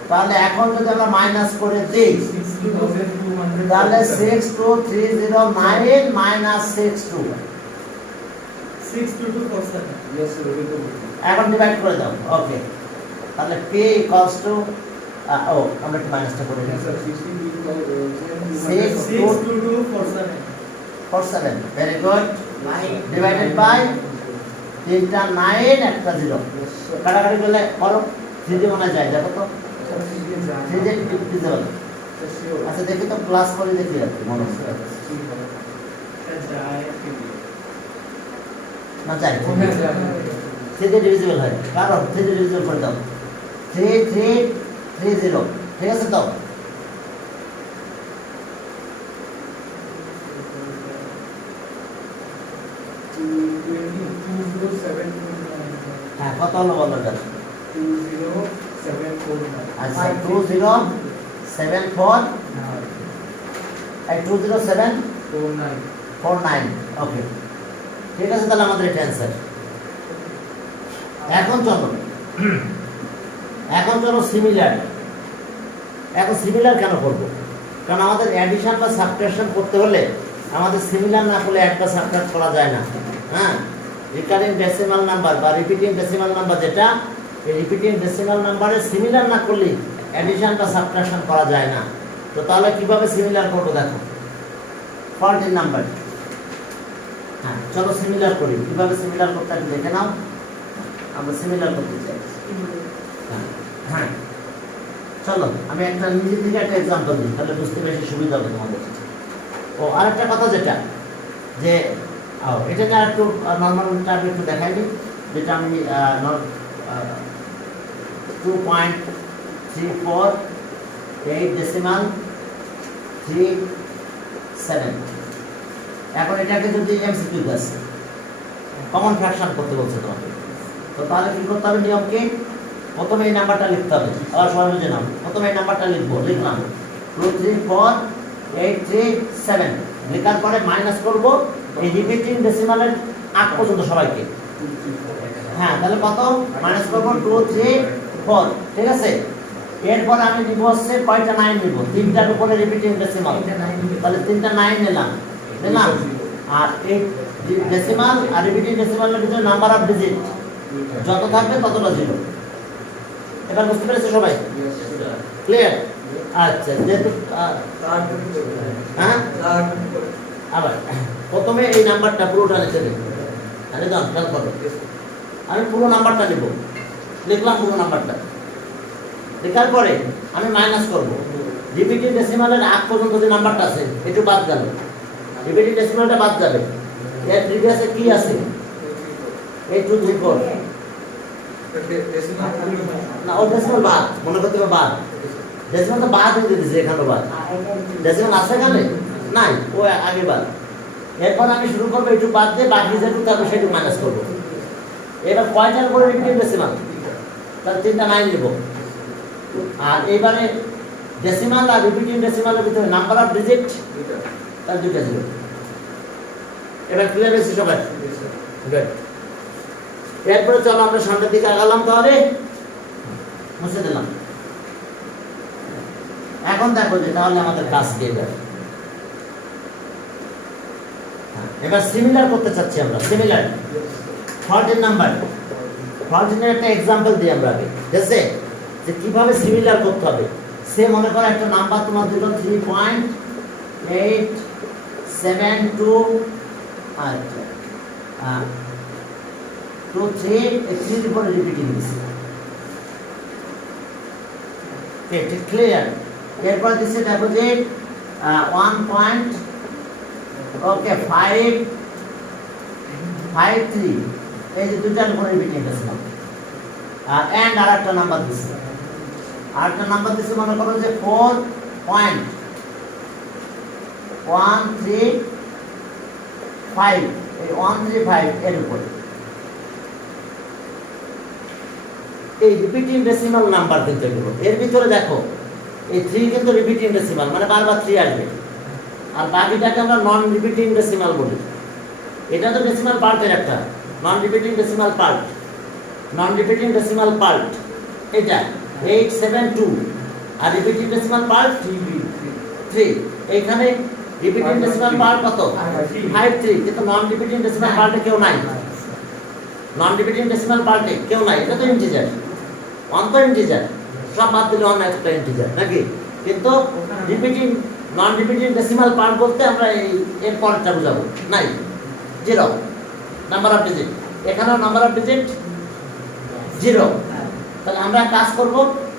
তাহলে এখন যদি আমরা মাইনাস করে দেই তাহলে 62309 মাইনাস 62247 yes sir এখন ডিভাইড করে দাও ওকে তাহলে p ইকুয়ালস টু ও আমরা একটু মাইনাসটা করে দিই 62247 ভেরি গুড ডিভাইডেড বাই 3টা 9 একটা 0 কাটাকাটি করলে করো 3 দিয়ে মনে যায় দেখো তো 3 দিয়ে দিতে হবে আচ্ছা দেখি তো ক্লাস করে দেখি আর মনে হচ্ছে না চাই 3 দিয়ে ডিভিজিবল হয় কারণ 3 দিয়ে ডিভিজিবল করে দাও 3330 ঠিক আছে তো হ্যাঁ কত হলো বলো এটা 20749 আচ্ছা 2074 এই 20749 ওকে ঠিক আছে তাহলে আমাদের এটা অ্যানসার এখন চলো সিমিলার এখন সিমিলার কেন করব কারণ আমাদের অ্যাডিশন বা সাবট্রাকশন করতে হলে আমাদের সিমিলার না করলে একটা সাবট্রাক্ট করা যায় না হ্যাঁ রিকারিং ডেসিমাল নাম্বার বা রিপিটিং ডেসিমাল নাম্বার যেটা এই রিপিটিং ডেসিমাল নাম্বারে সিমিলার না করলে অ্যাডিশন বা সাবট্রাকশন করা যায় না তো তাহলে কিভাবে সিমিলার করব দেখো 14 নাম্বার হ্যাঁ চলো সিমিলার করি কিভাবে সিমিলার করতে একটু দেখে নাও আমরা সিমিলার করতে চাই হ্যাঁ চলো আমি একটা নিজে থেকে একটা एग्जांपल দিই তাহলে বুঝতে বেশি সুবিধা হবে তোমাদের ও আরেকটা কথা যেটা যে এটা না একটু নরমাল টাইপে একটু দেখাই দিই যেটা আমি 2.348 ডেসিমাল 37 এখন এটাকে যদি এমসিকিউ আছে কমন ফ্র্যাকশন করতে বলছে তোমাকে তো তাহলে কি করতে হবে নিয়ম কি প্রথমে এই নাম্বারটা লিখতে হবে আবার সবাই বুঝে নাও প্রথমে এই নাম্বারটা লিখলাম 234837 লেখার পরে মাইনাস করব এই রিপিটিং ডেসিমালের আগ পর্যন্ত সবাইকে হ্যাঁ তাহলে কত মাইনাস করব 234 ঠিক আছে এরপর আমি নিব হচ্ছে কয়টা 9 নিব তিনটার উপরে রিপিটিং ডেসিমাল তাহলে তিনটা 9 নিলাম আর এই ডেসিমাল আর রিপিটিং ডেসিমালের ভিতরে নাম্বার অফ ডিজিট যত থাকবে ততটা জিরো এবার বুঝতে পেরেছো সবাই ক্লিয়ার আচ্ছা যেহেতু হ্যাঁ আবার প্রথমে এই নাম্বারটা পুরোটা লিখে দিই আরে দাও খেয়াল করো আমি পুরো নাম্বারটা নেব লিখলাম পুরো নাম্বারটা লেখার পরে আমি মাইনাস করব রিপিটিং ডেসিমালের আগ পর্যন্ত যে নাম্বারটা আছে একটু বাদ গেল রিপিটিং ডেসিমালটা বাদ যাবে এর প্রিভিয়াসে কি আছে 8234 না ও ডেসিমাল বাদ মনে করতে হবে বাদ ডেসিমাল তো বাদ হয়ে দিয়েছে এখানে বাদ ডেসিমাল আছে এখানে নাই ও আগে বাদ এরপর আমি শুরু করবো একটু বাদ দিয়ে বাকি যেটুকু থাকবে সেটুকু মাইনাস করবো এবার কয়টার করে রিপিটিং ডেসিমাল তাহলে তিনটা 9 নেব আর এবারে ডেসিমাল আর রিপিটিং ডেসিমালের ভিতরে নাম্বার অফ ডিজিট তার দুইটা জিরো এবার ক্লিয়ার হয়েছে সবাই গুড এরপরে চলো আমরা সামনের দিকে আগালাম, তাহলে মুছে দিলাম। এখন দেখো যে তাহলে আমাদের কাজ কি যাবে। এবার সিমিলার করতে চাচ্ছি আমরা, সিমিলার 14 নাম্বার 14 এর একটা एग्जांपल দিই আমরা আগে, ঠিক আছে, যে কিভাবে সিমিলার করতে হবে। সে মনে করো একটা নাম্বার তোমার দিল 3.872 আচ্ছা 2 3 3 উপরে রিপিটিং দিছি, ঠিক ক্লিয়ার। এরপর দিছে দেখো যে 1 পয়েন্ট ওকে 553 এই যে দুটার উপরে রিপিটিং আছে না, এন্ড আরেকটা নাম্বার দিছে, আরেকটা নাম্বার দিছে মনে করো যে 4.135 এই 135 এর উপরে এই রিপিটিং ডেসিমাল নাম্বার কিন্তু এগুলো। এর ভিতরে দেখো এই 3 কিন্তু রিপিটিং ডেসিমাল, মানে বারবার 3 আসবে, আর বাকিটাকে আমরা নন রিপিটিং ডেসিমাল বলি। এটা তো ডেসিমাল পার্টের একটা নন রিপিটিং ডেসিমাল পার্ট, নন রিপিটিং ডেসিমাল পার্ট এটা 872 আর রিপিটিং ডেসিমাল পার্ট 3। এইখানে রিপিটিং ডেসিমাল পার্ট কত 53, কিন্তু নন রিপিটিং ডেসিমাল পার্টে কেউ নাই, নন রিপিটিং ডেসিমাল পার্টে কেউ নাই। এটা তো ইন্টিজার, ওয়ান তো ইন্টিজার, সব বাদ দিলে অন্য একটা ইন্টিজার নাকি, কিন্তু রিপিটিং নন রিপিটিং ডেসিমাল পার্ট বলতে আমরা এর পরেরটা বুঝাবো নাই, 0 নাম্বার অফ ডিজিট, এখানেও নাম্বার অফ ডিজিট 0। তাহলে আমরা কাজ করব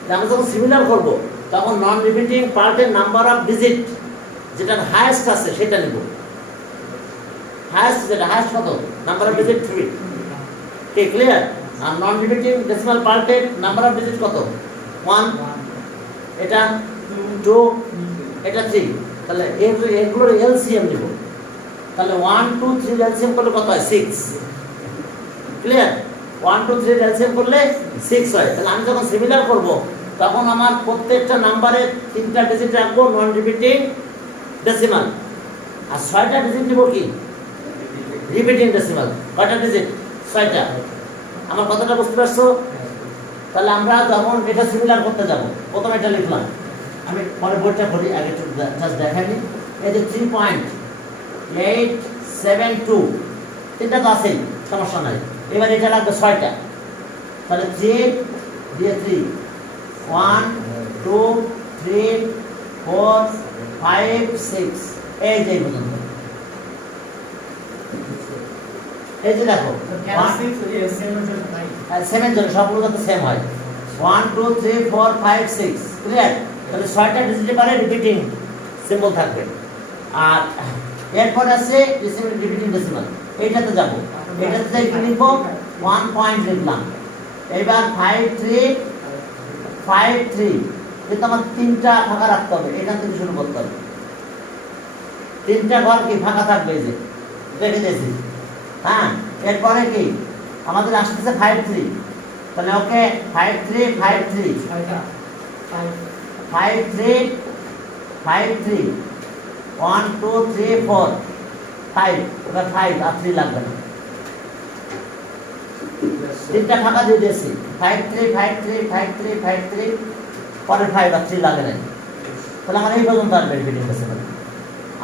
যে আমরা যখন সিমিলার করব তখন নন রিপিটিং পার্টের নাম্বার অফ ডিজিট যেটা হাইয়েস্ট আছে সেটা নিব, হাইয়েস্ট যেটা হাইয়েস্ট কত নাম্বার অফ ডিজিট 3, কে ক্লিয়ার। আর নন রিপিটিং ডেসিমাল পার্টের নাম্বার অফ ডিজিট কত 1, এটা 2, এটা 3। তাহলে এগুলোর এলসিএম নিব, তাহলে 1 2 3 এলসিএম করলে কত হয় 6, ক্লিয়ার। 1 2 3 এলসিএম করলে 6 হয়। তাহলে আমি যখন সিমিলার করব তখন আমার প্রত্যেকটা নাম্বারে 3টা ডিজিট রাখবো নন রিপিটিং ডেসিমাল, আর 6টা ডিজিট নিব কি রিপিটিং ডেসিমাল। কয়টা ডিজিট 6টা। আমার কথাটা বুঝতে পারছো? তাহলে আমরা যখন এটা সিমিলার করতে যাব প্রথমে এটা লিখলাম, আমি পরে বইটা পড়ি, আগে একটু জাস্ট দেখাই নি। এই যে 3.872 তিনটা তো আছেই, সমস্যা নাই। এবার এটা লাগবে 6টা, তাহলে 3 দিয়ে 3 1 2 3 4 5 6 এই যে পর্যন্ত। এই যে দেখো 7 জন সবগুলো তো সেম হয়, 1 2 3 4 5 6 ক্লিয়ার। তাহলে 6টা ডিজিটে পারে রিপিটিং সিম্বল থাকবে। আর এরপর আছে রিপিটিং ডেসিমাল, এইটাতে যাব, এটাতে যাই কি লিখব 1 পয়েন্ট লিখলাম। এবার 53 কিন্তু আমার 3টা ফাঁকা রাখতে হবে, এখান থেকে শুরু করতে হবে। 3টা ঘর কি ফাঁকা থাকবে, এই যে দেখে দিয়েছি, হ্যাঁ। এরপরে কি আমাদের আসতেছে 53, তাহলে ওকে 53 53 53 53 1 2 3 4 5, এবার 5 আর 3 লাগবে না, 3টা ফাঁকা দিয়ে দিয়েছি। 53 53 53 53 পরে 5 আর 3 লাগে না, তাহলে আমার এই পর্যন্ত আসবে রিপিটিং ডেসিমাল।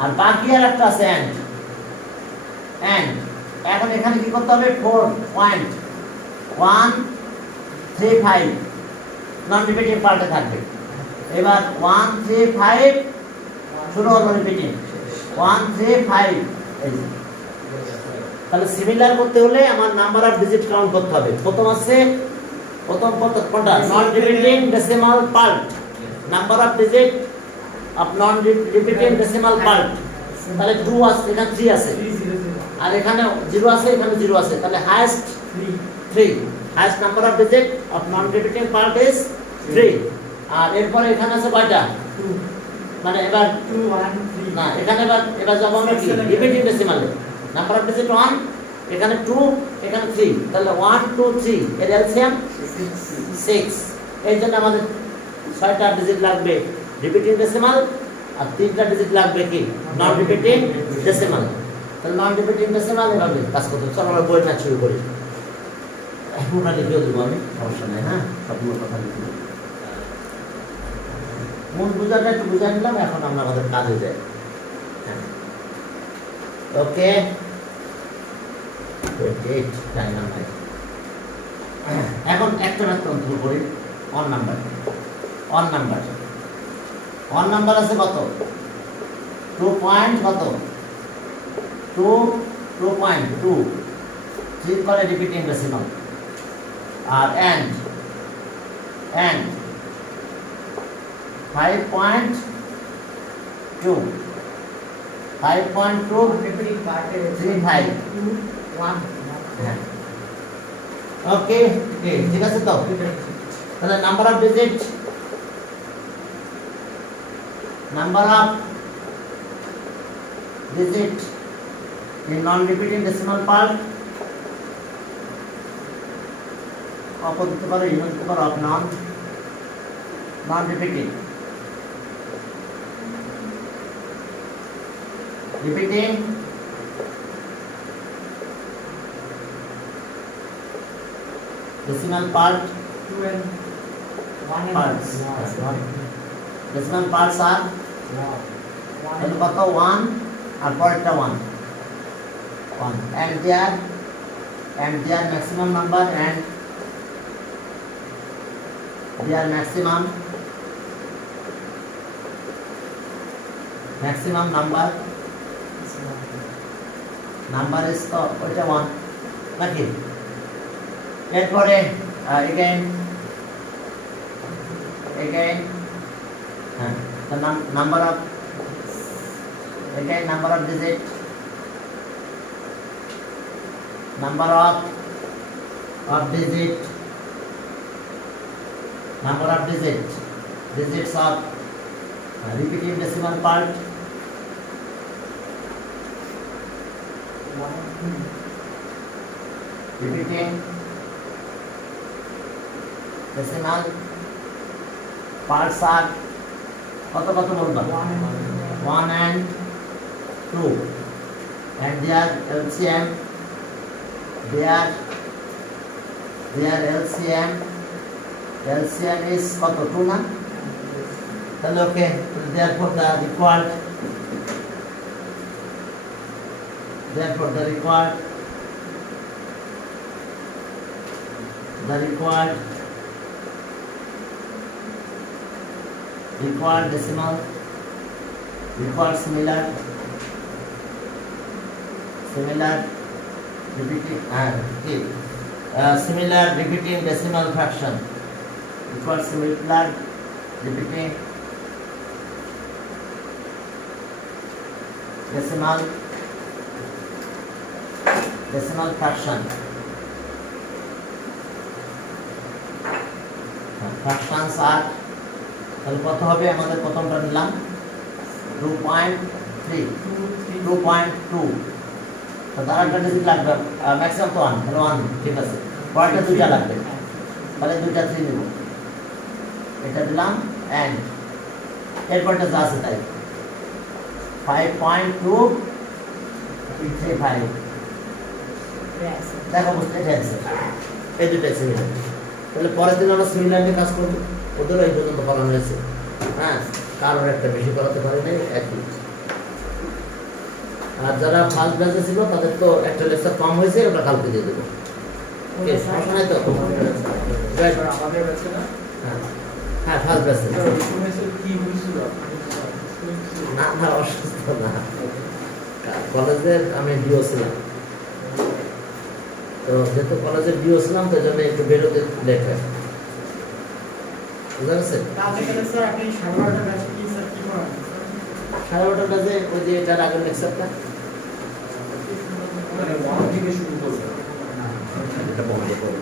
আর বাকি আর একটা আছে এন্ড। এখন এখানে কি করতে হবে 4.135 নন রিপিটিং পার্টে থাকবে। এবার 135 শুরু হলো রিপিটিং 135, এই যে। তাহলে সিমিলার করতে হলে আমার নাম্বার অফ ডিজিট কাউন্ট করতে হবে। প্রথম কোনটা non repeating decimal part, number of digit of non repeating decimal part. তাহলে 2 আছে, এখানে 3 আছে, আর এখানে 0 আছে, এখানে 0 আছে, তাহলে highest 3, highest number of digit of non repeating part is 3। আর এরপরে এখানে আছে কয়টা 2, মানে এবার 2 1 3 না, এখানে এবার যাব আমরা কি রিপিটিং ডেসিমালে, নাম্বার অফ ডিজিট 1, এখানে 2, এখানে 3, তাহলে 1 2 3 এর এলসিএম 6। এই জন্য আমাদের 6টা ডিজিট লাগবে রিপিটিং ডেসিমাল, আর 3টা ডিজিট লাগবে কি নন রিপিটিং ডেসিমাল। তাহলে নন রিপিটিং ডেসিমাল এভাবে কাজ করতে হবে। চলো আমরা বইটা শুরু করি। পুরোটা লিখেও দেবো আমি, সমস্যা নেই, হ্যাঁ, সবগুলো কথা লিখে দেবো। মূল বোঝাটা একটু বুঝা নিলাম, এখন আমরা আমাদের কাজে যাই। ওকে, এখন একটা তন্ত্র করি। On number, on number, on number আছে কত? 2 পয়েন্ট কত? 2.2 ঠিক করে রিপিটিং ডেসিমাল। আর এন্ড 5.2 5.235 ওকে, ঠিক আছে তো? তাহলে number of digit, number of digit in non-repeating decimal part অপর দিতে পারো, ইভেন দিতে পারো, of non-repeating, repeating decimal part parts, decimal parts are কত? 1 আর পরেরটা 1 and their maximum number and their maximum number is তো ওইটা 1 নাকি? এরপরে again the number of digit, number of digits of repeating decimal part, repeating decimal parts are কত বলবা? 1 and 2 and their LCM LCM is কত? 2 না? তাহলে ওকে, therefore the required decimal similar repeating decimal fraction equals similar repeating decimal fraction fractions are, তাহলে কত হবে? আমাদের প্রথমটা নিলাম 2.2, তার একটা ডিজিট লাগবে, ম্যাক্সিমাম তো 1, তাহলে 1 ঠিক আছে। পরেরটা 2টা লাগবে, তাহলে 2টা 3 দেব, এটা দিলাম এন্ড এরপরটা যা আছে তাই 5.235 দেখো বুঝতে পেরেছি, এই দুটাই সিমিলার। তাহলে পরের দিন আমরা সিমিলারলি কাজ করবো, ওদেরও এই পর্যন্ত করানো হয়েছে, হ্যাঁ, কারোর একটা বেশি করাতে পারি নাই একই। আর যারা ফার্স্ট ব্যাচে ছিল তাদের তো একটা লেকচার কম হয়েছে, ওটা কালকে দিয়ে দেবো। ওকে, সমস্যা নাই তো? আমাদের ব্যাচে না? হ্যাঁ, ফার্স্ট ব্যাচে কি হয়েছিল? না, অসুস্থ না, কলেজের আমি ডিও ছিলাম, তো যেহেতু কলেজের ডিও ছিলাম তো জন্য একটু বেরোতে লেট হয়, বুঝা গেছে? 12:30 বাজে ওই যে এটার আগের লেকচারটা মানে 1 থেকে শুরু করবে, এটা বন্ধ করবো।